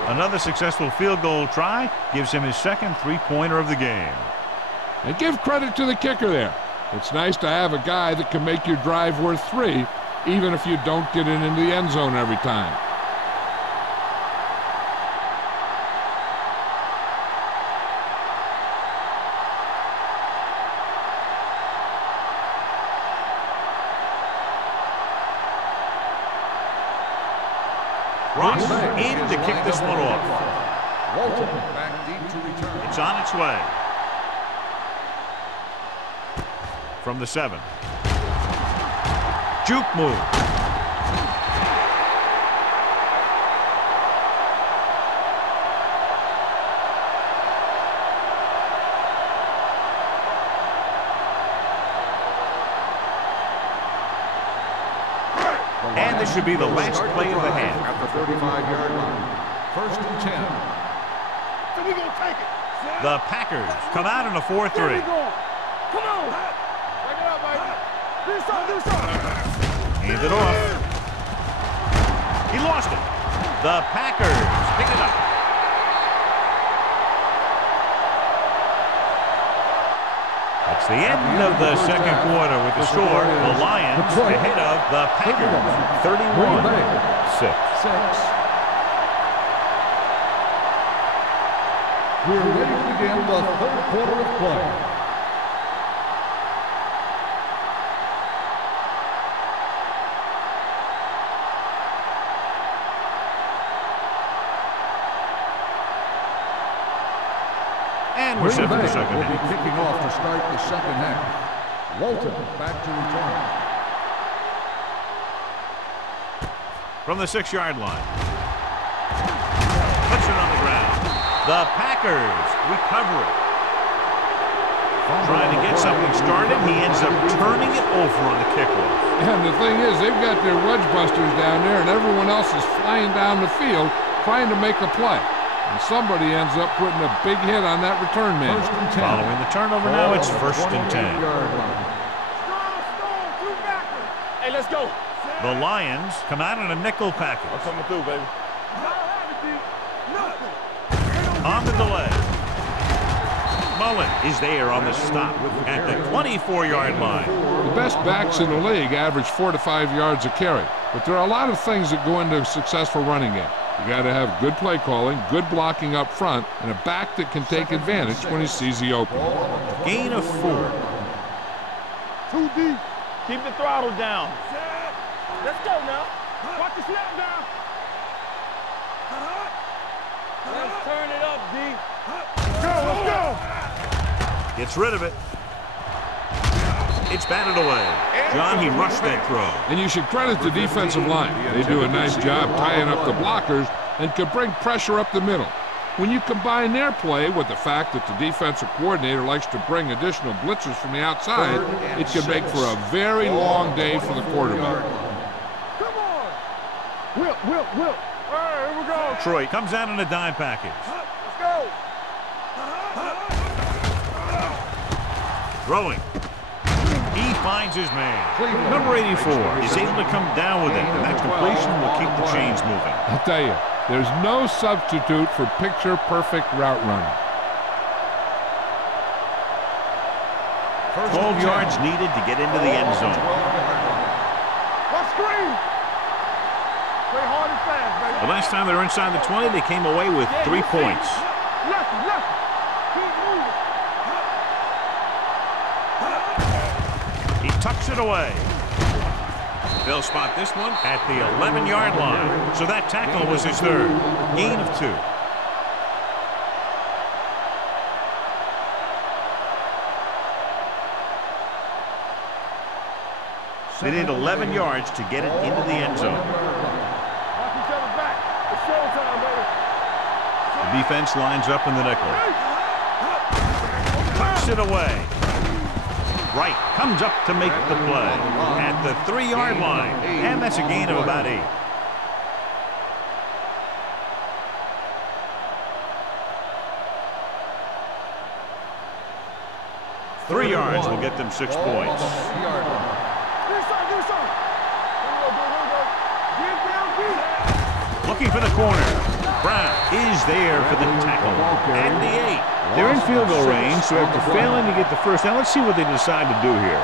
Another successful field goal try gives him his second three-pointer of the game. And give credit to the kicker there. It's nice to have a guy that can make your drive worth 3, even if you don't get it into the end zone every time. Ross in to kick this one off. Walton back deep to return. It's on its way. From the 7. Juke move. And this should be the last play of the half. At the 35-yard line. 1st and 10. So we gonna take it. The Packers come out in a 4-3. There we go. Come on. Break it up, baby. Do something. Hand it off. He lost it. The Packers pick it up. That's the end of the second quarter with the score. The Lions ahead of the Packers, 31-6. We're ready to begin the 3rd quarter of play. And we're set for the second will be half. kicking off to start the second half. Walton back to return. From the 6-yard line. Puts it on the ground. The Packers recover it. Trying to get something started, he ends up turning it over on the kickoff. And the thing is, they've got their wedge busters down there, and everyone else is flying down the field trying to make a play. And somebody ends up putting a big hit on that return man. Following the turnover now, it's 1st and 10. Hey, let's go. The Lions come out in a nickel package. I'm coming through, baby. On the delay. Mullen is there on the stop at the 24-yard line. The best backs in the league average 4 to 5 yards a carry. But there are a lot of things that go into a successful running game. You got to have good play calling, good blocking up front, and a back that can take advantage when he sees the opening. Gain of 4. Too deep. Keep the throttle down. Let's go now. Watch the snap now. Let's turn it up, D. Let's go. Gets rid of it. It's batted away. John, he rushed that throw. And you should credit the defensive line. They do a nice job tying up the blockers and can bring pressure up the middle. When you combine their play with the fact that the defensive coordinator likes to bring additional blitzers from the outside, it can make for a very long day for the quarterback. Come on. Whip. All right, here we go. Troy comes out in a dime package. Let's go. Throwing. He finds his man. Number 84 is able to come down with it, and that completion will keep the chains moving. I'll tell you, there's no substitute for picture-perfect route running. 12 yards needed to get into the end zone. Let's screen. Play hard and fast, baby. The last time they were inside the 20, they came away with 3 points. Left. Keep moving. He tucks it away. They'll spot this one at the 11-yard line. So that tackle was his 3rd. Gain of 2. They need 11 yards to get it into the end zone. Watch each other back. It's showtime, baby. Defense lines up in the nickel. Tucks it away. Wright comes up to make the play at the 3-yard line. And that's a gain of about 8. Three yards will get them 6 points. Looking for the corner. Brown is there for the tackle at the 8. They're in field goal range, so after failing to get the first down, let's see what they decide to do here.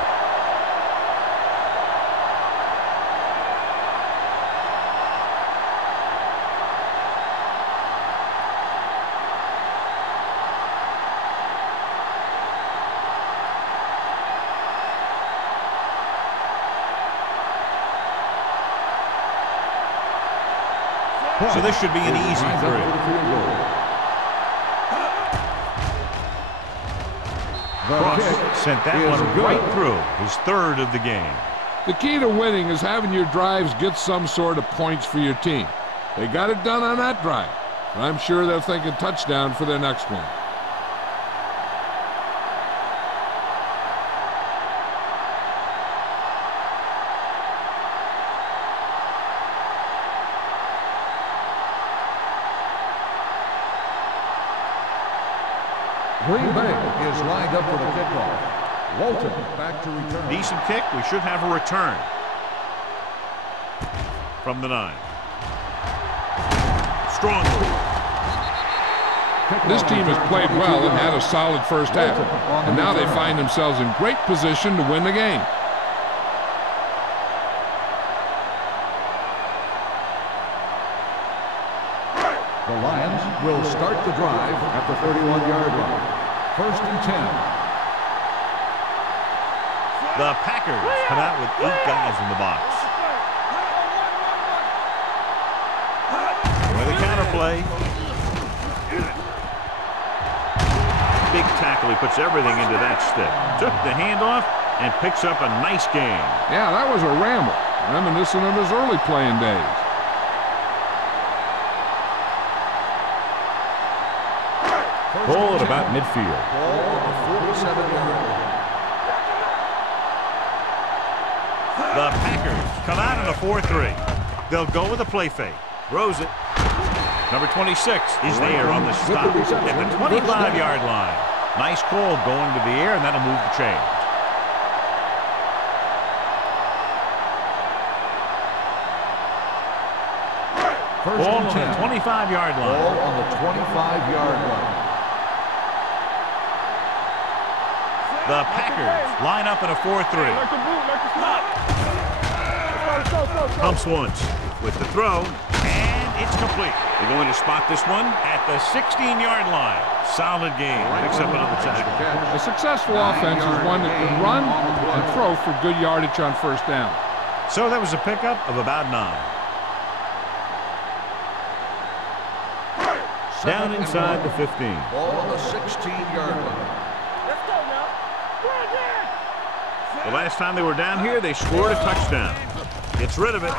So this should be an easy 3. Cross sent that one right through, his 3rd of the game. The key to winning is having your drives get some sort of points for your team. They got it done on that drive, and I'm sure they're thinking touchdown for their next one. Green Bay is lined up for the kickoff. Walton back to return. Decent kick. We should have a return from the 9. Strong move. This team has played well and had a solid first half, and now they find themselves in great position to win the game. The Lions will start the drive at the 31-yard line. 1st and 10. The Packers come out with 8 guys in the box. With a counter play. Big tackle. He puts everything into that stick. Took the handoff and picks up a nice gain. Yeah, that was a ramble, reminiscent of his early playing days. Ball at about midfield. Ball on the 47-yard line. The Packers come out in a 4-3. They'll go with a play fake. Throws it. Number 26 is there on the stop at the 25-yard line. Nice call going to the air, and that'll move the chains. Ball on the 25-yard line. Ball on the 25-yard line. The Packers line up in a 4-3. Pumps once with the throw, and it's complete. They're going to spot this one at the 16-yard line. Solid game. Picks up another tackle. A successful offense is one that can run and throw for good yardage on first down. So that was a pickup of about 9. Down inside the 15. Ball on the 16-yard line. Let's go now. The last time they were down here, they scored a touchdown. Gets rid of it.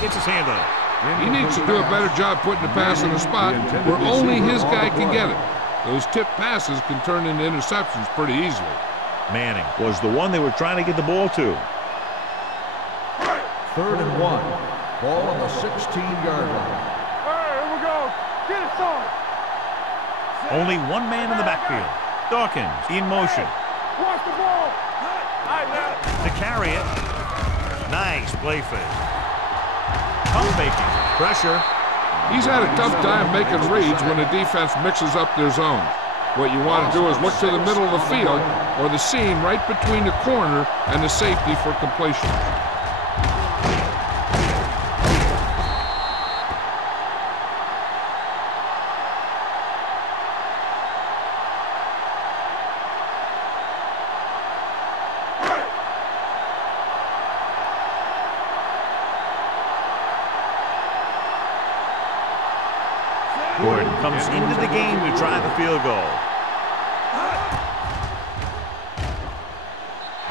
Gets his hand on it. He needs to do a better job putting the pass in a spot where only his guy can get it. Those tipped passes can turn into interceptions pretty easily. Manning was the one they were trying to get the ball to. 3rd and 1. Ball on the 16-yard line. All right, here we go. Get it started. Only one man in the backfield. Dawkins in motion. Watch the ball. All right, now. To carry it. Nice play fake. Pump faking. Pressure. He's had a tough time making reads when the defense mixes up their zones. What you want to do is look to the middle of the field or the seam right between the corner and the safety for completion. Gordon comes into the game to try the field goal.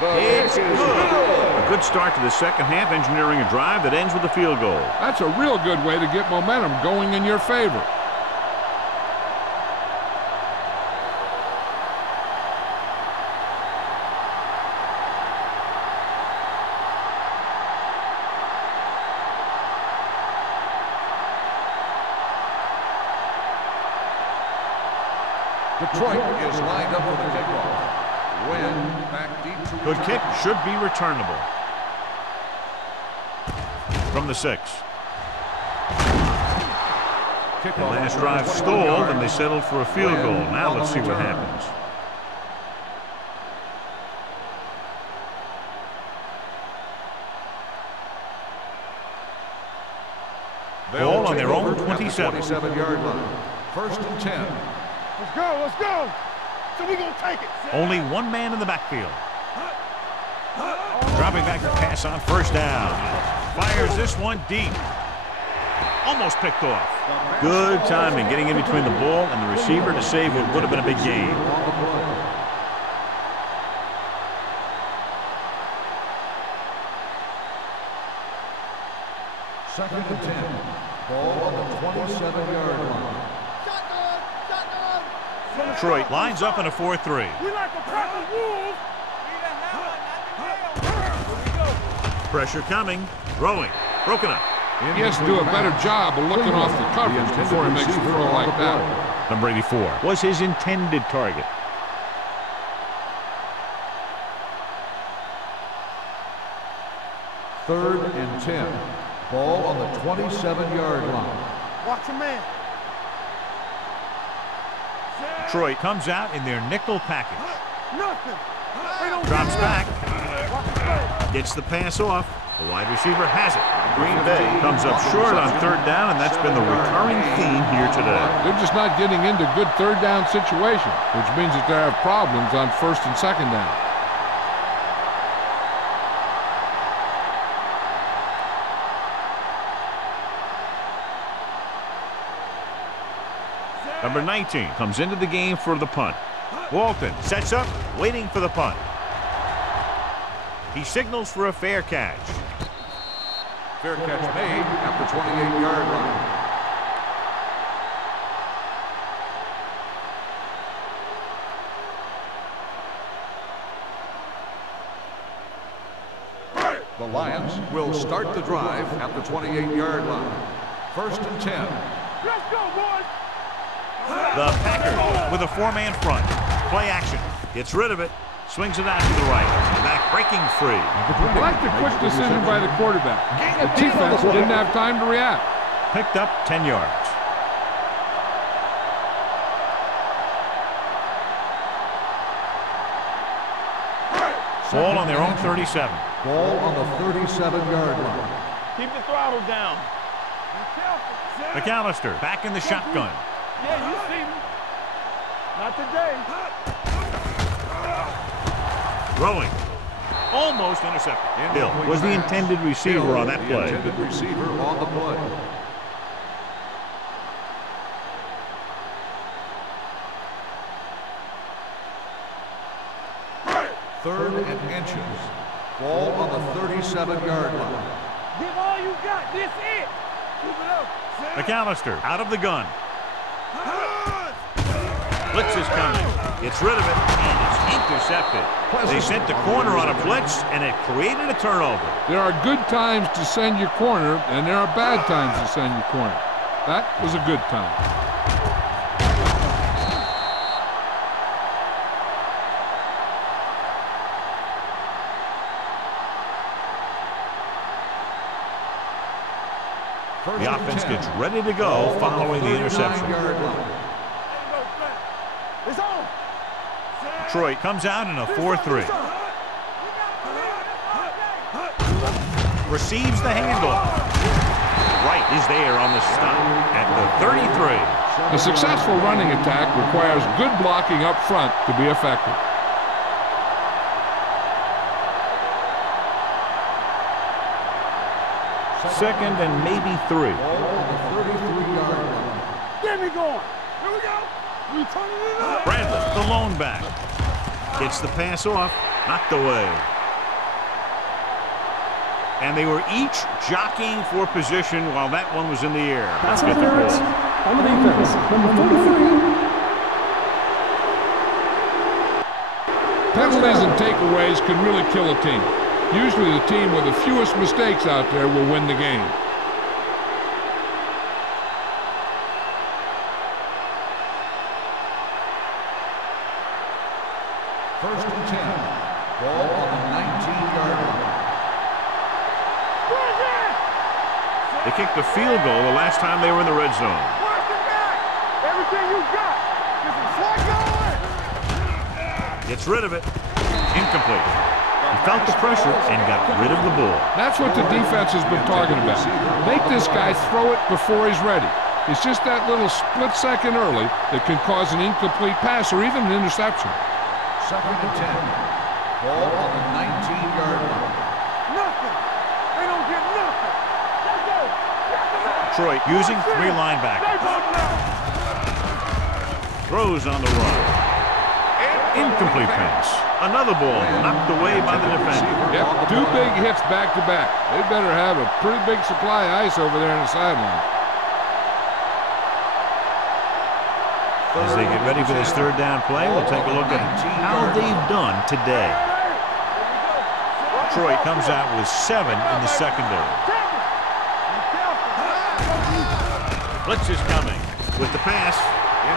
It's good. A good start to the second half, engineering a drive that ends with a field goal. That's a real good way to get momentum going in your favor. Detroit is lined up for the kickoff. Win back deep to Good kick, should be returnable. From the 6. The last drive stalled, and they settled for a field goal. Now let's see what happens. Ball on their own 27. 27-yard line. First and 10. Let's go, let's go. So we're going to take it. Only one man in the backfield. Dropping back to pass on first down. Fires this one deep. Almost picked off. Good timing getting in between the ball and the receiver to save what would have been a big gain. Second and 10. Ball on the 27-yard line. Detroit lines up in a 4-3. We like a pack of wolves. Pressure coming. Throwing. Broken up. He has to do a better job of looking off the coverage before he makes a throw like that. Number 84 was his intended target. Third and 10. Ball on the 27-yard line. Watch a man. Detroit comes out in their nickel package. Nothing. Drops back. Gets the pass off. The wide receiver has it. Green Bay comes up short on third down, and that's been the recurring theme here today. They're just not getting into good third down situations, which means that they have problems on first and second down. Number 19 comes into the game for the punt. Walton sets up, waiting for the punt. He signals for a fair catch. Fair catch made at the 28-yard line. The Lions will start the drive at the 28-yard line. First and 10. Let's go, boys. The Packers with a 4-man front. Play action. Gets rid of it. Swings it out to the right. Back breaking free. I like the quick decision by the quarterback. The defense didn't have time to react. Picked up 10 yards. Ball on their own 37. Ball on the 37-yard line. Keep the throttle down. Be careful. McAllister back in the shotgun. Yeah, you see me. Not today. Throwing. Almost intercepted. Hill was the intended receiver on that play. Intended receiver on the play. Third and inches. Ball on the 37-yard line. Give all you got. This it. Keep it up. McAllister out of the gun. Blitz is coming. Gets rid of it, and it's intercepted. They sent the corner on a blitz, and it created a turnover. There are good times to send your corner, and there are bad times to send your corner. That was a good time. The offense gets ready to go following the interception. It's on. Detroit comes out in a 4-3. Receives the handoff. Wright is there on the stop at the 33. A successful running attack requires good blocking up front to be effective. Second and maybe 3. Get me going. Here we go. We turning it up. Bradley, the lone back. Gets the pass off, knocked away. And they were each jockeying for position while that one was in the air. Pass Let's get the interference ball. on the defense. Number 43. Penalties and takeaways can really kill a team. Usually the team with the fewest mistakes out there will win the game. 10. Ball on the 19-yard line. They kicked a field goal the last time they were in the red zone. Everything you got. This is what going. Gets rid of it. Incomplete. He felt the pressure and got rid of the ball. That's what the defense has been talking about. Make this guy throw it before he's ready. It's just that little split second early that can cause an incomplete pass or even an interception. 2nd and 10. Ball on the 19-yard line. Nothing. They don't get nothing. Let's go. Detroit using 3 linebackers. Throws on the run. Incomplete pass. Another ball knocked away by the defender. Yep, 2 big hits back-to-back. They better have a pretty big supply of ice over there on the sideline. As they get ready for this 3rd down play, we'll take a look at how they've done today. Detroit comes out with 7 in the secondary. Blitz is coming with the pass.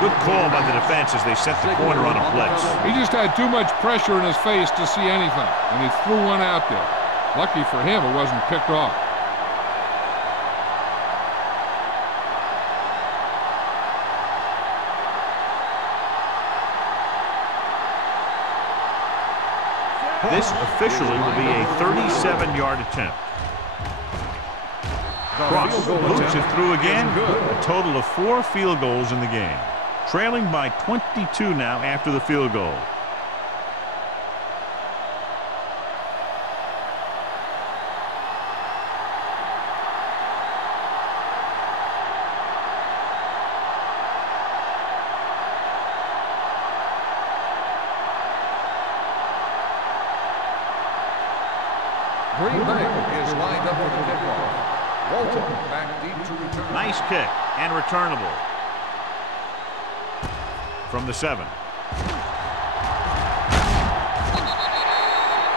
Good call by the defense as they set the corner on a blitz. He just had too much pressure in his face to see anything, and he threw one out there. Lucky for him, it wasn't picked off. This officially will be a 37-yard attempt. Cross boots it through again. A total of 4 field goals in the game. Trailing by 22 now after the field goal. Green Bay is lined up for the kickoff. Walton back deep to return. Nice kick and returnable. From the 7.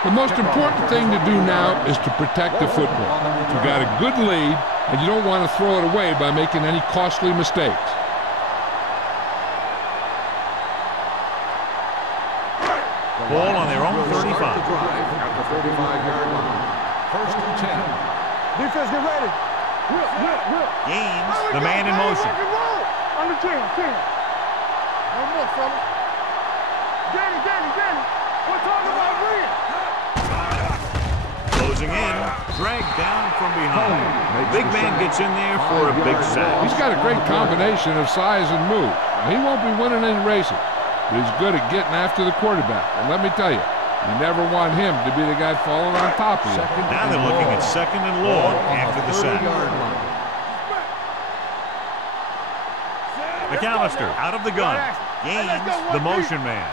The most important thing to do now is to protect the football. You got a good lead, and you don't want to throw it away by making any costly mistakes. Ball on their own 35. At the 35-yard line. 1st and 10. Defense, get ready. Whip. Gaines, the man in motion. On the 10. No more, fella. Danny. We're talking about Reed. Closing in, dragged down from behind. Big man gets in there for a big sack. He's got a great combination of size and move. Now, he won't be winning any races, but he's good at getting after the quarterback. And let me tell you, you never want him to be the guy falling on top of you. Now they're looking at 2nd and long after the sack. McAllister out of the gun. Gains the motion man.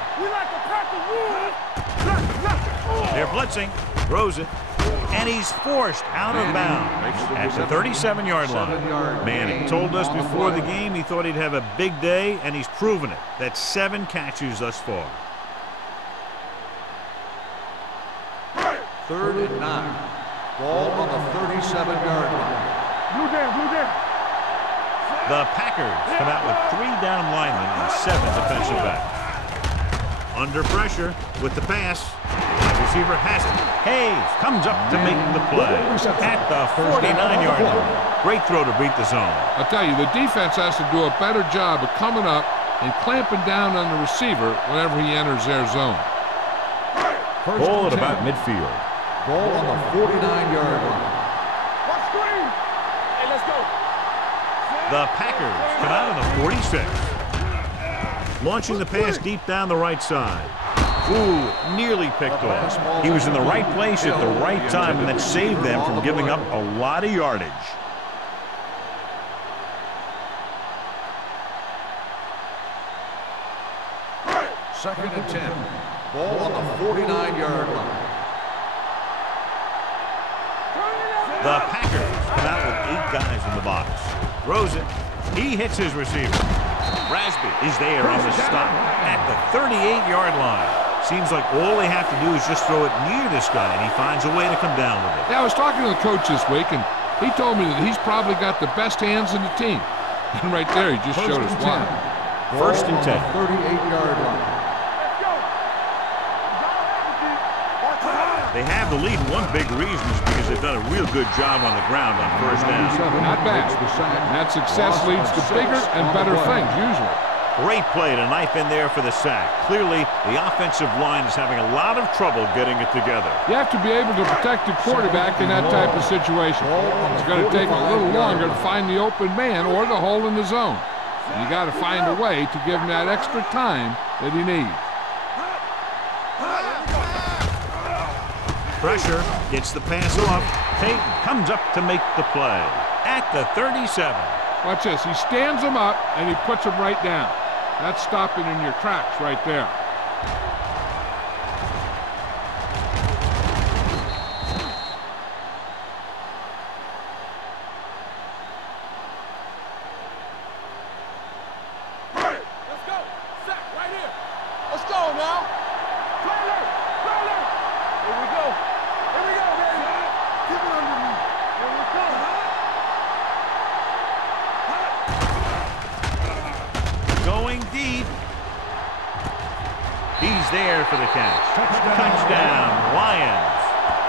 They're blitzing. Throws it. And he's forced out of bounds at the 37-yard line. Manning told us before the game he thought he'd have a big day, and he's proven it. That's 7 catches thus far. 3rd and 9. Ball on the 37-yard line. Blue down. The Packers come out with 3 down linemen and 7 defensive backs. Under pressure with the pass. Wide receiver has it. Hayes comes up to make the play at the 49-yard line. Great throw to beat the zone. I'll tell you, the defense has to do a better job of coming up and clamping down on the receiver whenever he enters their zone. Ball at about midfield. Ball on the 49-yard line. What screen? Hey, let's go. The Packers come out of the 46. Launching the pass deep down the right side. Ooh, nearly picked off. He was in the right place at the right time, and that saved them from giving up a lot of yardage. Second and 10. Ball on the 49-yard line. The Packers come out with 8 guys in the box. Throws it. He hits his receiver. Rasby is there on the stop at the 38-yard line. Seems like all they have to do is just throw it near this guy, and he finds a way to come down with it. Yeah, I was talking to the coach this week, and he told me that he's probably got the best hands in the team. And right there, he just showed us why. 1st and 10. 38-yard line. They have the lead, and one big reason is because they've done a real good job on the ground on first down. Not bad. And that success leads to bigger and better things, usually. Great play to knife in there for the sack. Clearly, the offensive line is having a lot of trouble getting it together. You have to be able to protect the quarterback in that type of situation. It's going to take a little longer to find the open man or the hole in the zone. You got to find a way to give him that extra time that he needs. Pressure gets the pass off. Peyton comes up to make the play at the 37. Watch this. He stands him up and he puts him right down. That's stopping in your tracks right there. Let's go. Sack right here. Let's go now. Trailer. Trailer. Here we go. Here we go, baby. Keep it under me. Here we go. Going deep. He's there for the catch. Touchdown, Lions.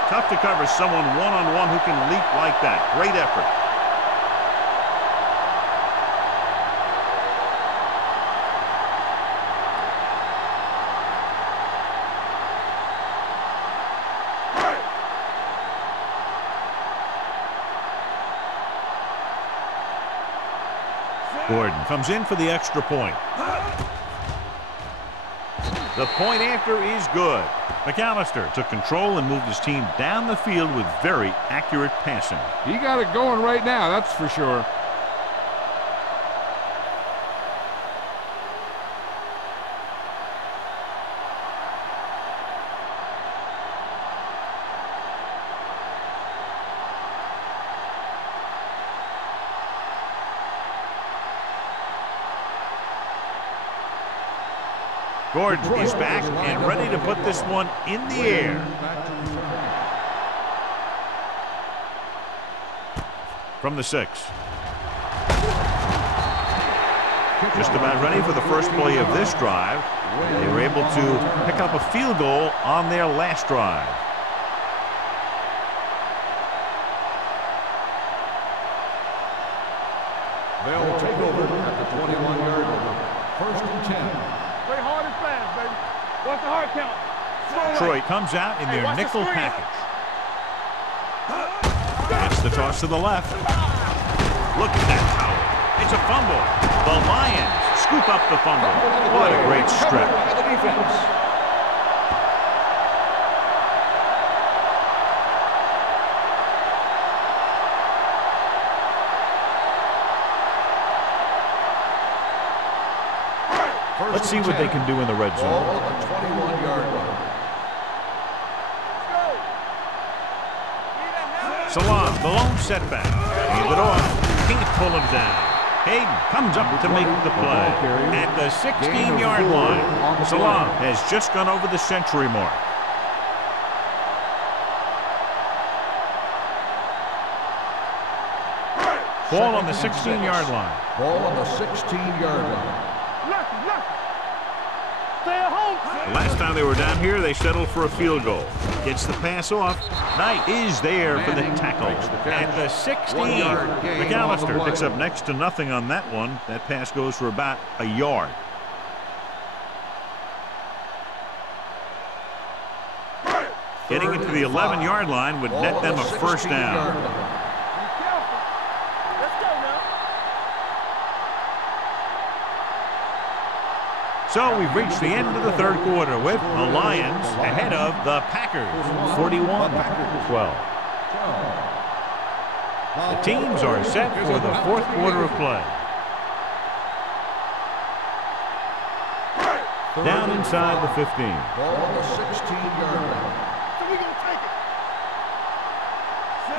Tough to cover someone one-on-one who can leap like that. Great effort. Gordon comes in for the extra point. The point after is good. McAllister took control and moved his team down the field with very accurate passing. He got it going right now, that's for sure. Gordon is back and ready to put this one in the air. From the 6. Just about ready for the first play of this drive. They were able to pick up a field goal on their last drive. They'll take over at the 21-yard line. First and 10. Play hard and fast, baby. What's the hard count? Detroit comes out in their nickel package. It's the toss to the left. Look at that power. It's a fumble. The Lions scoop up the fumble. What a great strip. Let's see what they can do in the red zone. Ball on the 21-yard line. Salam, the lone setback. Hand it off. Can't pull him down. Hayden comes up to make the play at the 16-yard line. Salam has just gone over the century mark. Ball on the 16-yard line. Ball on the 16-yard line. The last time they were down here, they settled for a field goal. Gets the pass off. Knight is there for the tackle at the 16. McAllister picks up next to nothing on that one. That pass goes for about a yard. Getting it to the 11-yard line would net them a first down. So we've reached the end of the third quarter with the Lions ahead of the Packers, 41-12. The teams are set for the fourth quarter of play. Down inside the 15. Ball on the 16-yard line.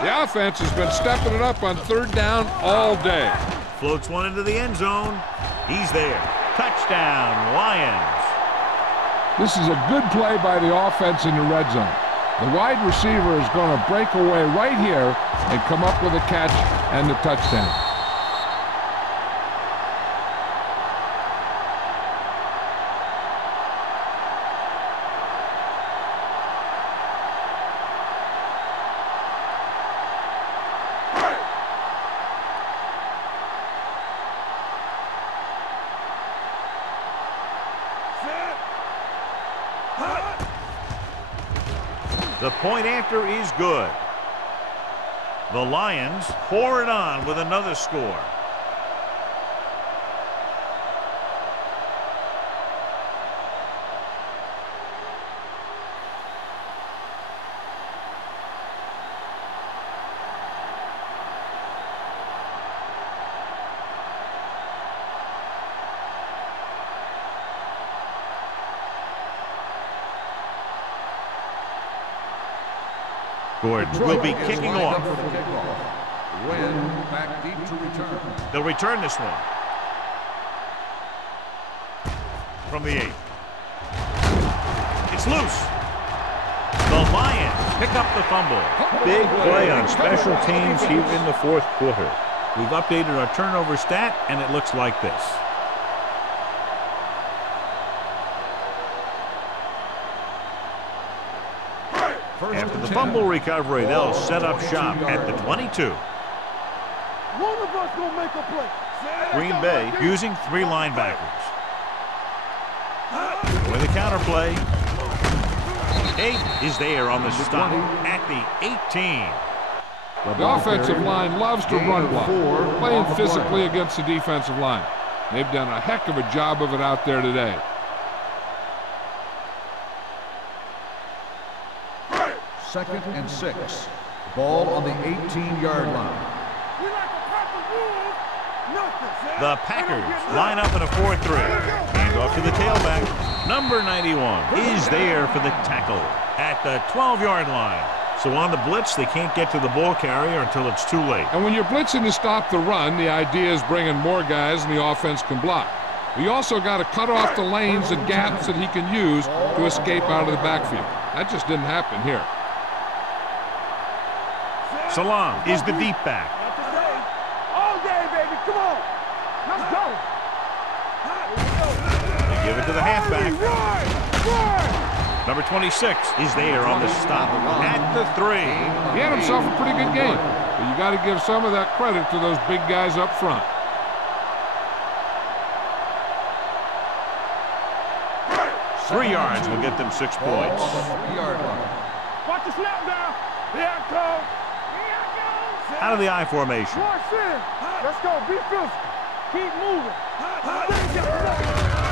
The offense has been stepping it up on third down all day. Floats one into the end zone. He's there. Touchdown, Lions. This is a good play by the offense in the red zone. The wide receiver is going to break away right here and come up with a catch and the touchdown. The point after is good. The Lions pour it on with another score. Gordon will be kicking off. Win back deep to return. They'll return this one. From the 8. It's loose. The Lions pick up the fumble. Big play on special teams here in the fourth quarter. We've updated our turnover stat, and it looks like this. After the fumble recovery, they'll set up shop at the 22. One of us gonna make a play. Green Bay using 3 linebackers. With a counterplay. 8 is there on the stop at the 18. The offensive line loves to run block, playing physically against the defensive line. They've done a heck of a job of it out there today. Second and 6. Ball on the 18-yard line. The Packers line up in a 4-3. Hand off to the tailback. Number 91 is there for the tackle at the 12-yard line. So on the blitz, they can't get to the ball carrier until it's too late. And when you're blitzing to stop the run, the idea is bringing more guys and the offense can block. We also got to cut off the lanes and gaps that he can use to escape out of the backfield. That just didn't happen here. Salam is the deep back. Not today. All day, baby. Come on. Let's go. They give it to the halfback. Run! Number 26 is there on the stop at the 3. He had himself a pretty good game, but you got to give some of that credit to those big guys up front. Three yards will get them 6 points. Watch the snap now. Here it comes. Out of the I formation. Watch it. Let's go. Be physical. Keep moving.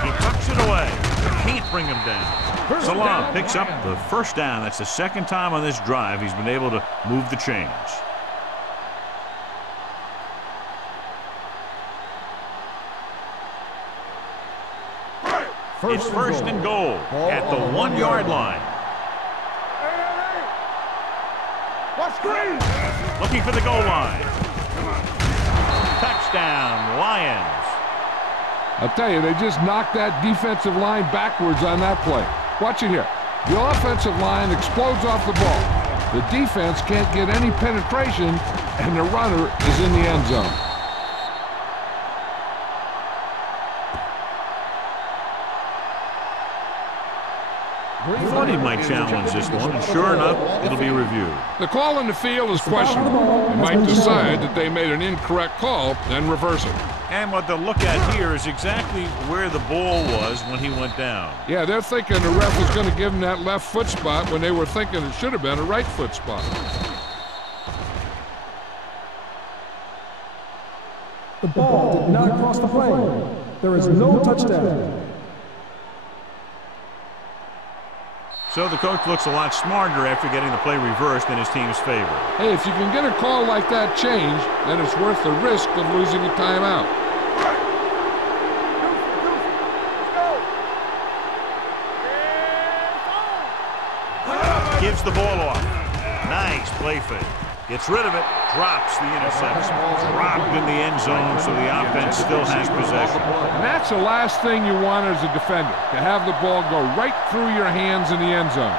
He tucks it away. Can't bring him down. Salam picks up the first down. That's the second time on this drive he's been able to move the chains. It's first and goal at the 1-yard line. Watch screen. Looking for the goal line. Touchdown, Lions. I'll tell you, they just knocked that defensive line backwards on that play. Watch it here. The offensive line explodes off the ball. The defense can't get any penetration, and the runner is in the end zone. Thought he might challenge this one, and sure enough, it'll be reviewed. The call in the field is questionable. They might decide that they made an incorrect call and reverse it. And what they'll look at here is exactly where the ball was when he went down. Yeah, they're thinking the ref was going to give him that left foot spot when they were thinking it should have been a right foot spot. The ball did not cross the plane. There is no touchdown. So the coach looks a lot smarter after getting the play reversed in his team's favor. Hey, if you can get a call like that changed, then it's worth the risk of losing a timeout. Gives the ball off. Nice play fake. Gets rid of it, drops the interception. Dropped in the end zone, so the offense still has possession. And that's the last thing you want as a defender, to have the ball go right through your hands in the end zone.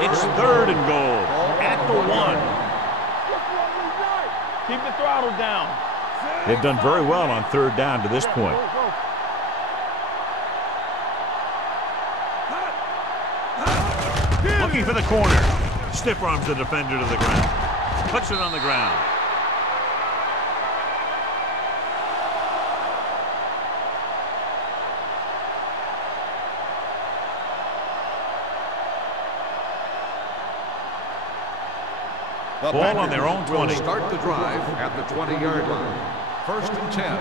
It's third and goal at the 1. Keep the throttle down. They've done very well on third down to this point. Looking for the corner. Stiff arms the defender to the ground. Puts it on the ground. The Ball on their own Packers will 20. start the drive at the 20-yard line. First and 10.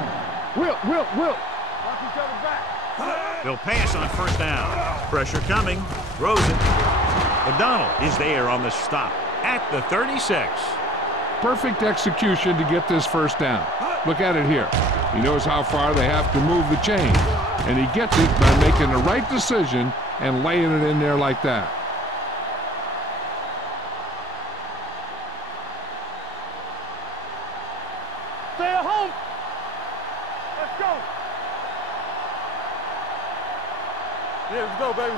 Will. Watch each other back. They'll pass on first down. Pressure coming. Throws it. O'Donnell is there on the stop at the 36. Perfect execution to get this first down. Look at it here. He knows how far they have to move the chain, and he gets it by making the right decision and laying it in there like that. Stay at home. Let's go. Yeah, let's go, baby.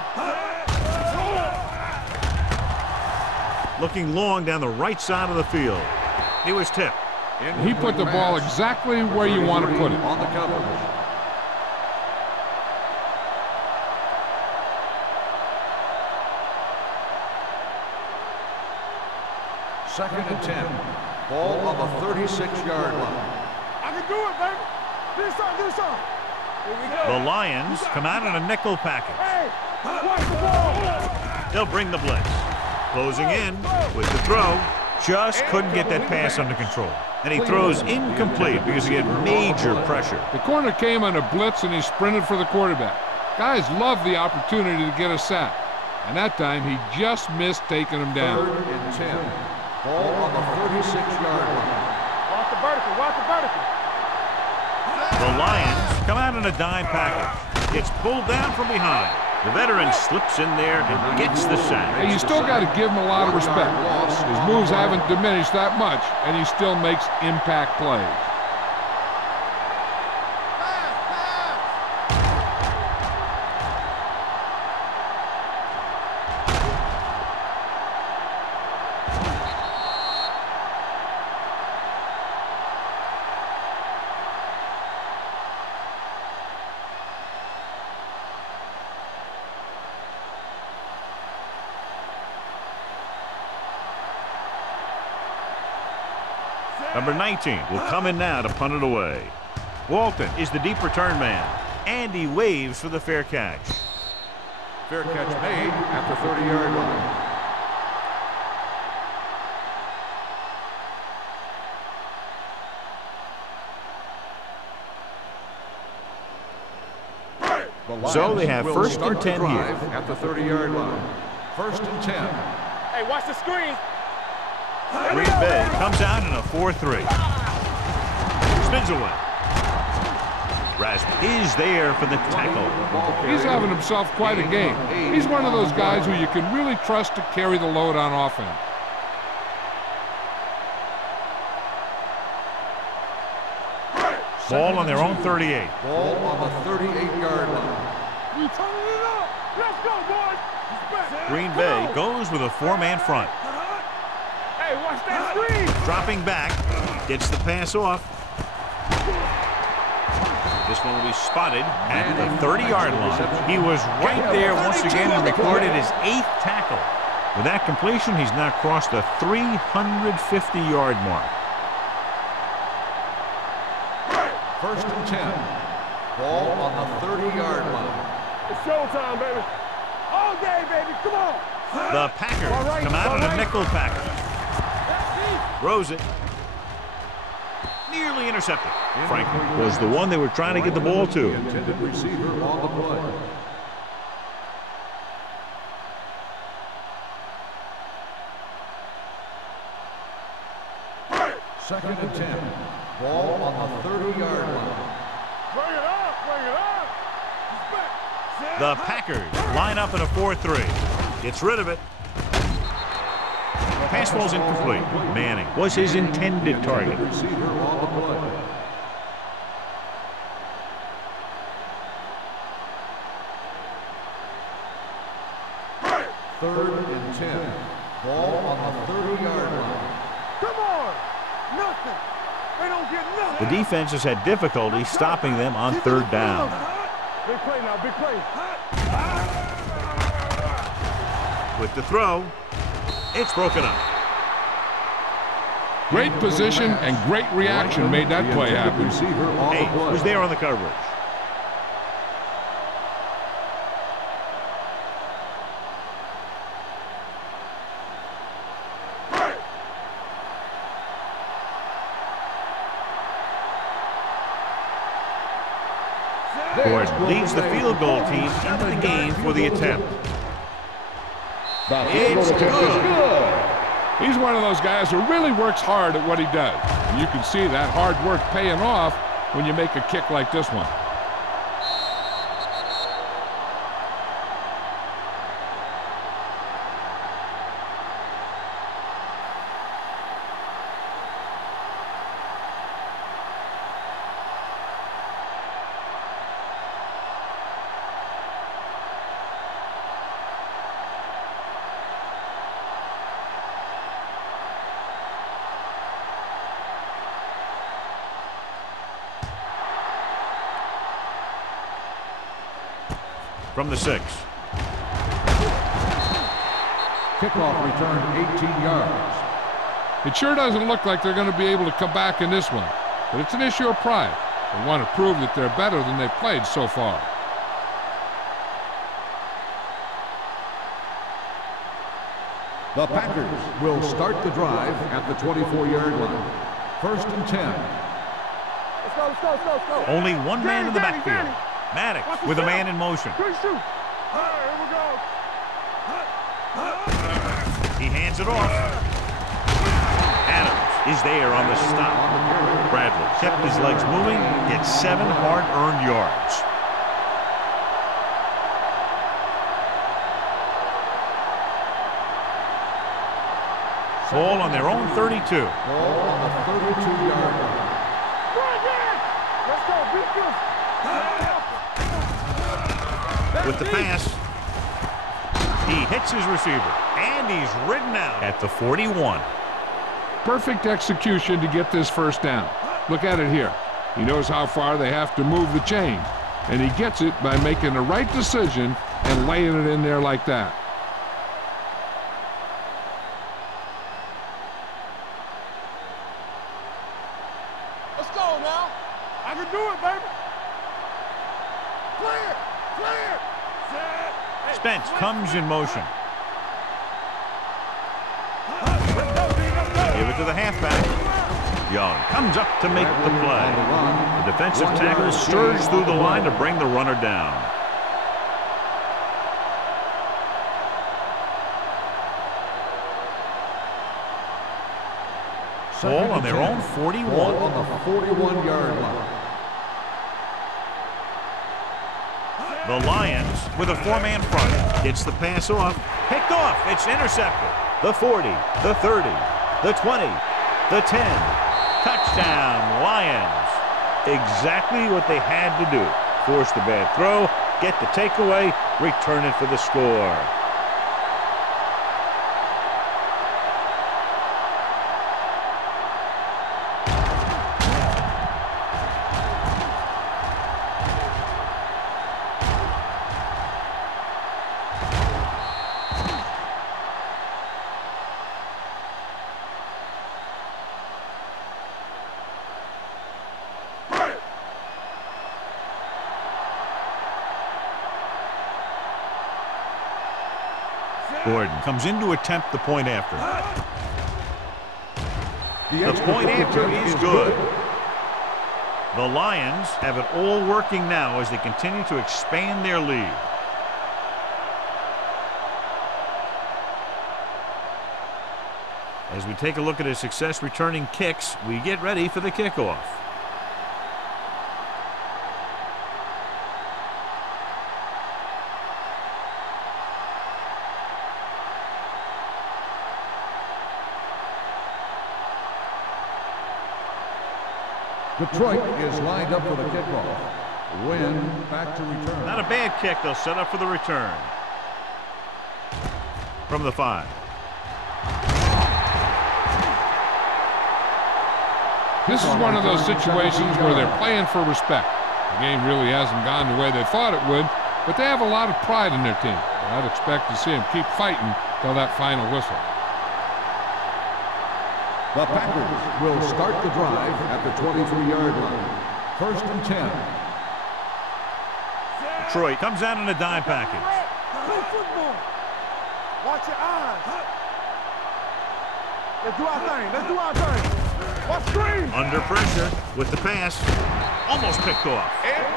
Looking long down the right side of the field. He was tipped. He put the ball exactly where you want to put it. On the coverage. Second and 10. Ball on the 36-yard line. I can do it, baby. Do something. Here we go. The Lions come out in a nickel package. Hey, watch the ball. They'll bring the blitz. Closing in with the throw. Just couldn't get that pass under control. And he throws incomplete because he had major pressure. The corner came on a blitz and he sprinted for the quarterback. Guys love the opportunity to get a sack. And that time he just missed taking him down. Third and 10. Ball on the 36-yard line. Watch the vertical. The Lions come out in a dime package. Gets pulled down from behind. The veteran slips in there and gets the sack. Hey, you still got to give him a lot of respect. His moves haven't diminished that much, and he still makes impact plays. Number 19 will come in now to punt it away. Walton is the deep return man, and he waves for the fair catch. Fair catch made at the 30-yard line. So they have first and 10 here. At the 30-yard line. First and 10. Hey, watch the screen. Green Bay comes out in a 4-3. Spins away. Rasp is there for the tackle. He's having himself quite a game. He's one of those guys who you can really trust to carry the load on offense. Ball on their own 38. Ball on the 38-yard line. We turning it up. Let's go, boys. Green Bay goes with a four-man front. Hey, watch that screen. Dropping back, gets the pass off. This one will be spotted at the 30-yard line. He was right there once again and recorded his 8th tackle. With that completion, he's now crossed the 350-yard mark. First and 10. Ball on the 30-yard line. It's showtime, baby. All day, baby. Come on. The Packers come out in a nickel package. Throws it. Nearly intercepted. Franklin was the one they were trying to get the ball to. Intended receiver on the play. Second and 10. Ball on the 30-yard line. Bring it up. The Packers line up in a 4-3. Gets rid of it. Pass ball's incomplete. Manning was his intended target. Receiver on the play. Third and 10. Ball on the 30-yard line. Come on. Nothing. They don't get nothing. The defense has had difficulty stopping them on third down. Big play now. Big play. With the throw, it's broken up. Great position and great reaction made that play happen. Receiver on the Hey, play. was there on the coverage. Gordon leads the field goal team into the game for the attempt. It's good. He's one of those guys who really works hard at what he does. And you can see that hard work paying off when you make a kick like this one. From the 6. Kickoff returned 18 yards. It sure doesn't look like they're going to be able to come back in this one, but it's an issue of pride. They want to prove that they're better than they've played so far. The Packers will start the drive at the 24-yard line. 1st and 10. Let's go, let's go, let's go, let's go. Only one man in the backfield. Maddox with a man in motion. Here we go. He hands it off. Adams is there on the stop. Bradley kept his legs moving, gets 7 hard-earned yards. Ball on their own 32. Ball on the 32-yard line. Let's go, beat this. With the pass, he hits his receiver, and he's ridden out at the 41. Perfect execution to get this first down. Look at it here. He knows how far they have to move the chain, and he gets it by making the right decision and laying it in there like that. Let's go now. I can do it, baby. Clear, clear. Spence comes in motion. Give it to the halfback. Young comes up to make the play. The defensive tackle surged through the line to bring the runner down. Ball on their own 41. Ball on the 41-yard line. The Lions with a 4-man front. Gets the pass off. Picked off. It's intercepted. The 40, the 30, the 20, the 10. Touchdown, Lions. Exactly what they had to do. Force the bad throw, get the takeaway, return it for the score. Gordon comes in to attempt the point after. The point after is good. The Lions have it all working now as they continue to expand their lead. As we take a look at his success returning kicks, we get ready for the kickoff. Detroit is lined up for the kickoff. Win back to return. Not a bad kick. They'll set up for the return. From the 5. This is one of those situations where they're playing for respect. The game really hasn't gone the way they thought it would, but they have a lot of pride in their team. I'd expect to see them keep fighting till that final whistle. The Packers will start the drive at the 23-yard line. 1st and 10. Detroit comes out in a dime package. Play football. Watch your eyes. Let's do our thing. Let's do our thing. Under pressure with the pass. Almost picked off.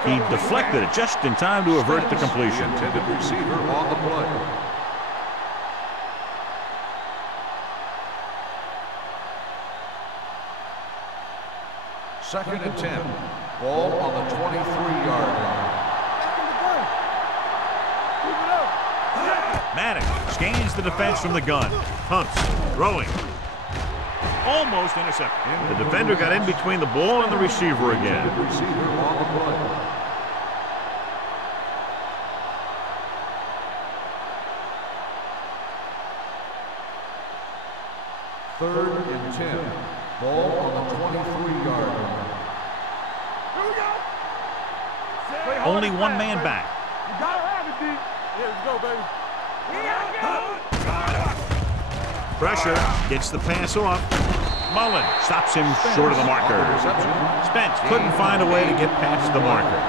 He deflected it just in time to avert the completion. The intended receiver on the play. Second and 10. Ball on the 23-yard line. Maddox scans the defense from the gun. Hunts, throwing. Almost intercepted. The defender got in between the ball and the receiver again. Receiver on the play. Third and 10. Ball on the 23-yard line. Only one man back. You gotta have it, D. Yeah, let's go, baby. Pressure gets the pass off. Mullen stops him short of the marker. Spence couldn't find a way to get past the marker.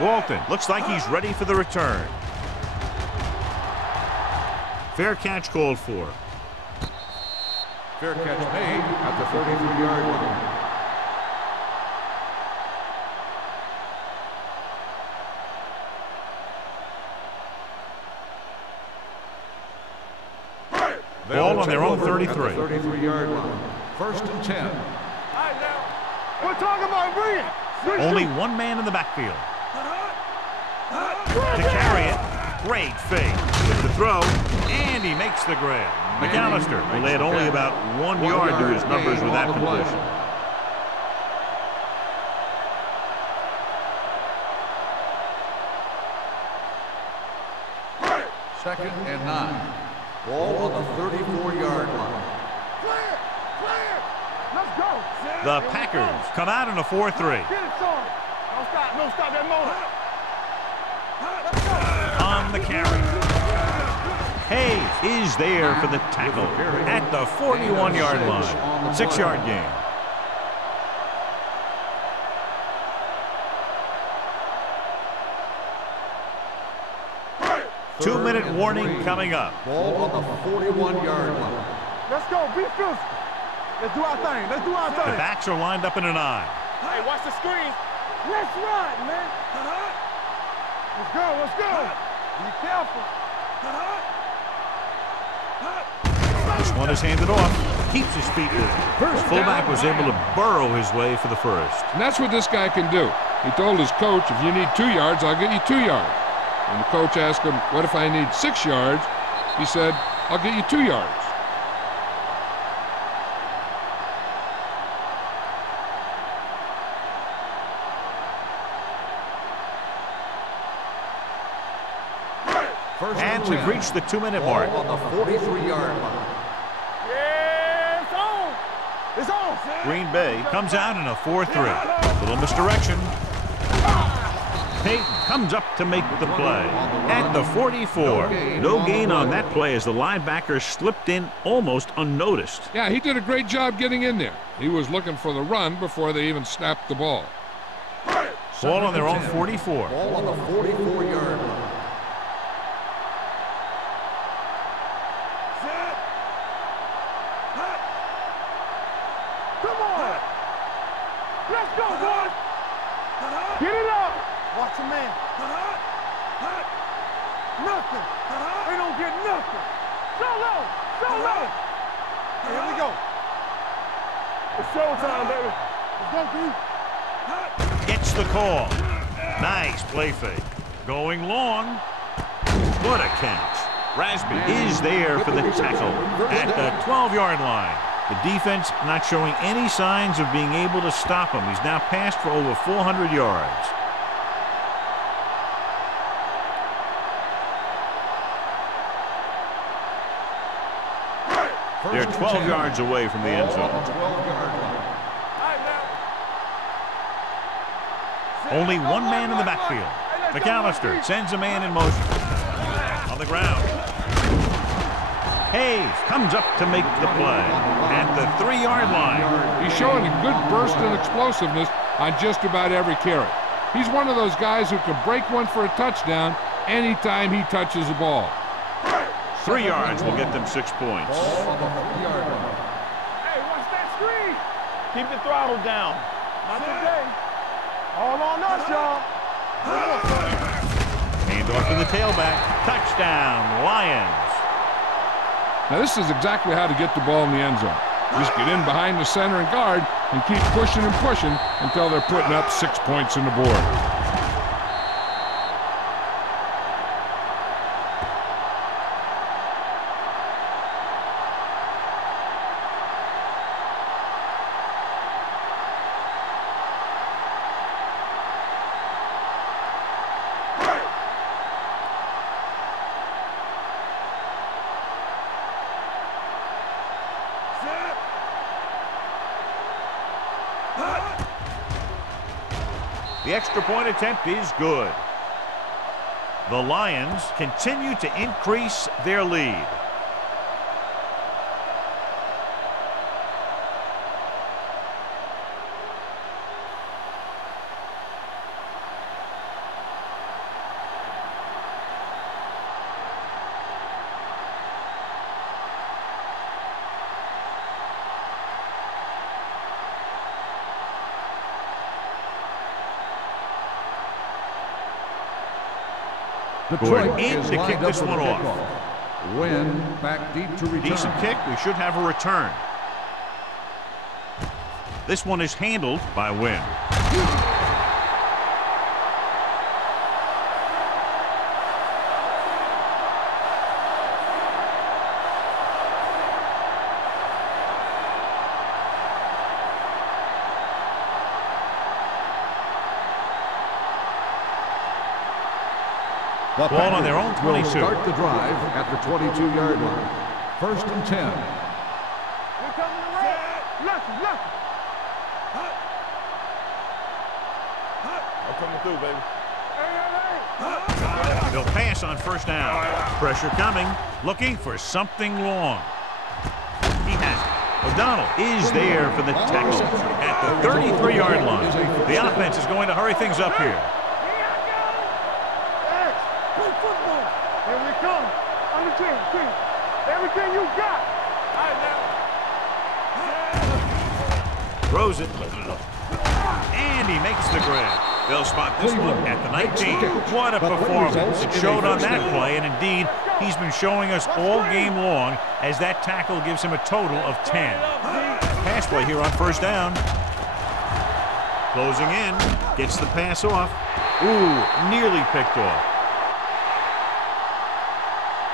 Walton looks like he's ready for the return. Fair catch called for. Fair catch made at the 33-yard line. Ball on their own 33. 33-yard line. First and 10. All right, now. We're talking about bringing. Only one man in the backfield. To carry it. Great fake. With the throw, and he makes the grab. McAllister will add only about 1 yard to his numbers with that completion. Second and 9. Ball on the 34-yard line. Clear! Clear! Let's go! The Packers come out in a 4-3. Get it, son! Don't stop that motor! Let's go! On the carry. Hayes is there for the tackle at the 41-yard line. 6-yard gain. Two-minute warning coming up. Ball on the 41-yard line. Let's go! Be physical! Let's do our thing! Let's do our The thing! backs are lined up in an eye. Hey, watch the screen! Let's run, man! Let's go! Let's go! Be careful! This one is handed off. Keeps his feet moving. The fullback was able to burrow his way for the first. And that's what this guy can do. He told his coach, if you need 2 yards, I'll get you 2 yards. When the coach asked him, what if I need 6 yards? He said, I'll get you 2 yards. And we've reached the 2-minute mark. Ball on the 43-yard line. Yeah, it's on! It's on! Green Bay comes out in a 4-3. Little misdirection. Peyton comes up to make the play at the 44. No gain on that play as the linebacker slipped in almost unnoticed. Yeah, he did a great job getting in there. He was looking for the run before they even snapped the ball. Ball on their own 44. Ball on the 44-yard line. Come on! Let's go, boys! Get it up! Watch a man. Nothing. They don't get nothing. So low. So low. Here we go. It's showtime, baby. Let's go, D. Gets the call. Nice play fake. Going long. What a catch. Rasby is there for the tackle at the 12-yard line. The defense not showing any signs of being able to stop him. He's now passed for over 400 yards. They're 12 yards away from the end zone. Only one man in the backfield. McAllister sends a man in motion. On the ground. Hayes comes up to make the play at the 3-yard line. He's showing a good burst and explosiveness on just about every carry. He's one of those guys who can break one for a touchdown anytime he touches the ball. 3 yards will get them 6 points. Hey, watch that screen. Keep the throttle down. Not today. All on us, y'all. Hand off to the tailback. Touchdown, Lions. Now, this is exactly how to get the ball in the end zone. Just get in behind the center and guard and keep pushing and pushing until they're putting up 6 points on the board. The extra point attempt is good. The Lions continue to increase their lead. Detroit in is to lined kick up this for the one off. kickoff. Win back deep to return. Decent kick. We should have a return. This one is handled by Wynn. The Ball on their own Packers will 22. start the drive at the 22-yard line. 1st and 10. We're coming around. Look. I'm coming through, baby. They'll pass on 1st down. Pressure coming, looking for something long. He has it. O'Donnell is there for the tackle at the 33-yard line. The offense is going to hurry things up here. Here we come. On the team. Everything you got. All right, now. Throws it. And he makes the grab. They'll spot this one at the 19. What a performance. It showed on that play, and indeed, he's been showing us all game long as that tackle gives him a total of 10. Pass play here on 1st down. Closing in. Gets the pass off. Ooh, nearly picked off.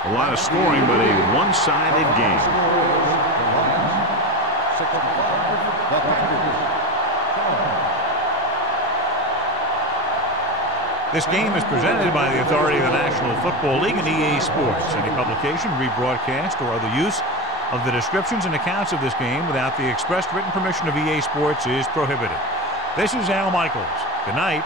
A lot of scoring, but a one-sided game. This game is presented by the authority of the National Football League and EA Sports. Any publication, rebroadcast, or other use of the descriptions and accounts of this game without the expressed written permission of EA Sports is prohibited. This is Al Michaels. Good night.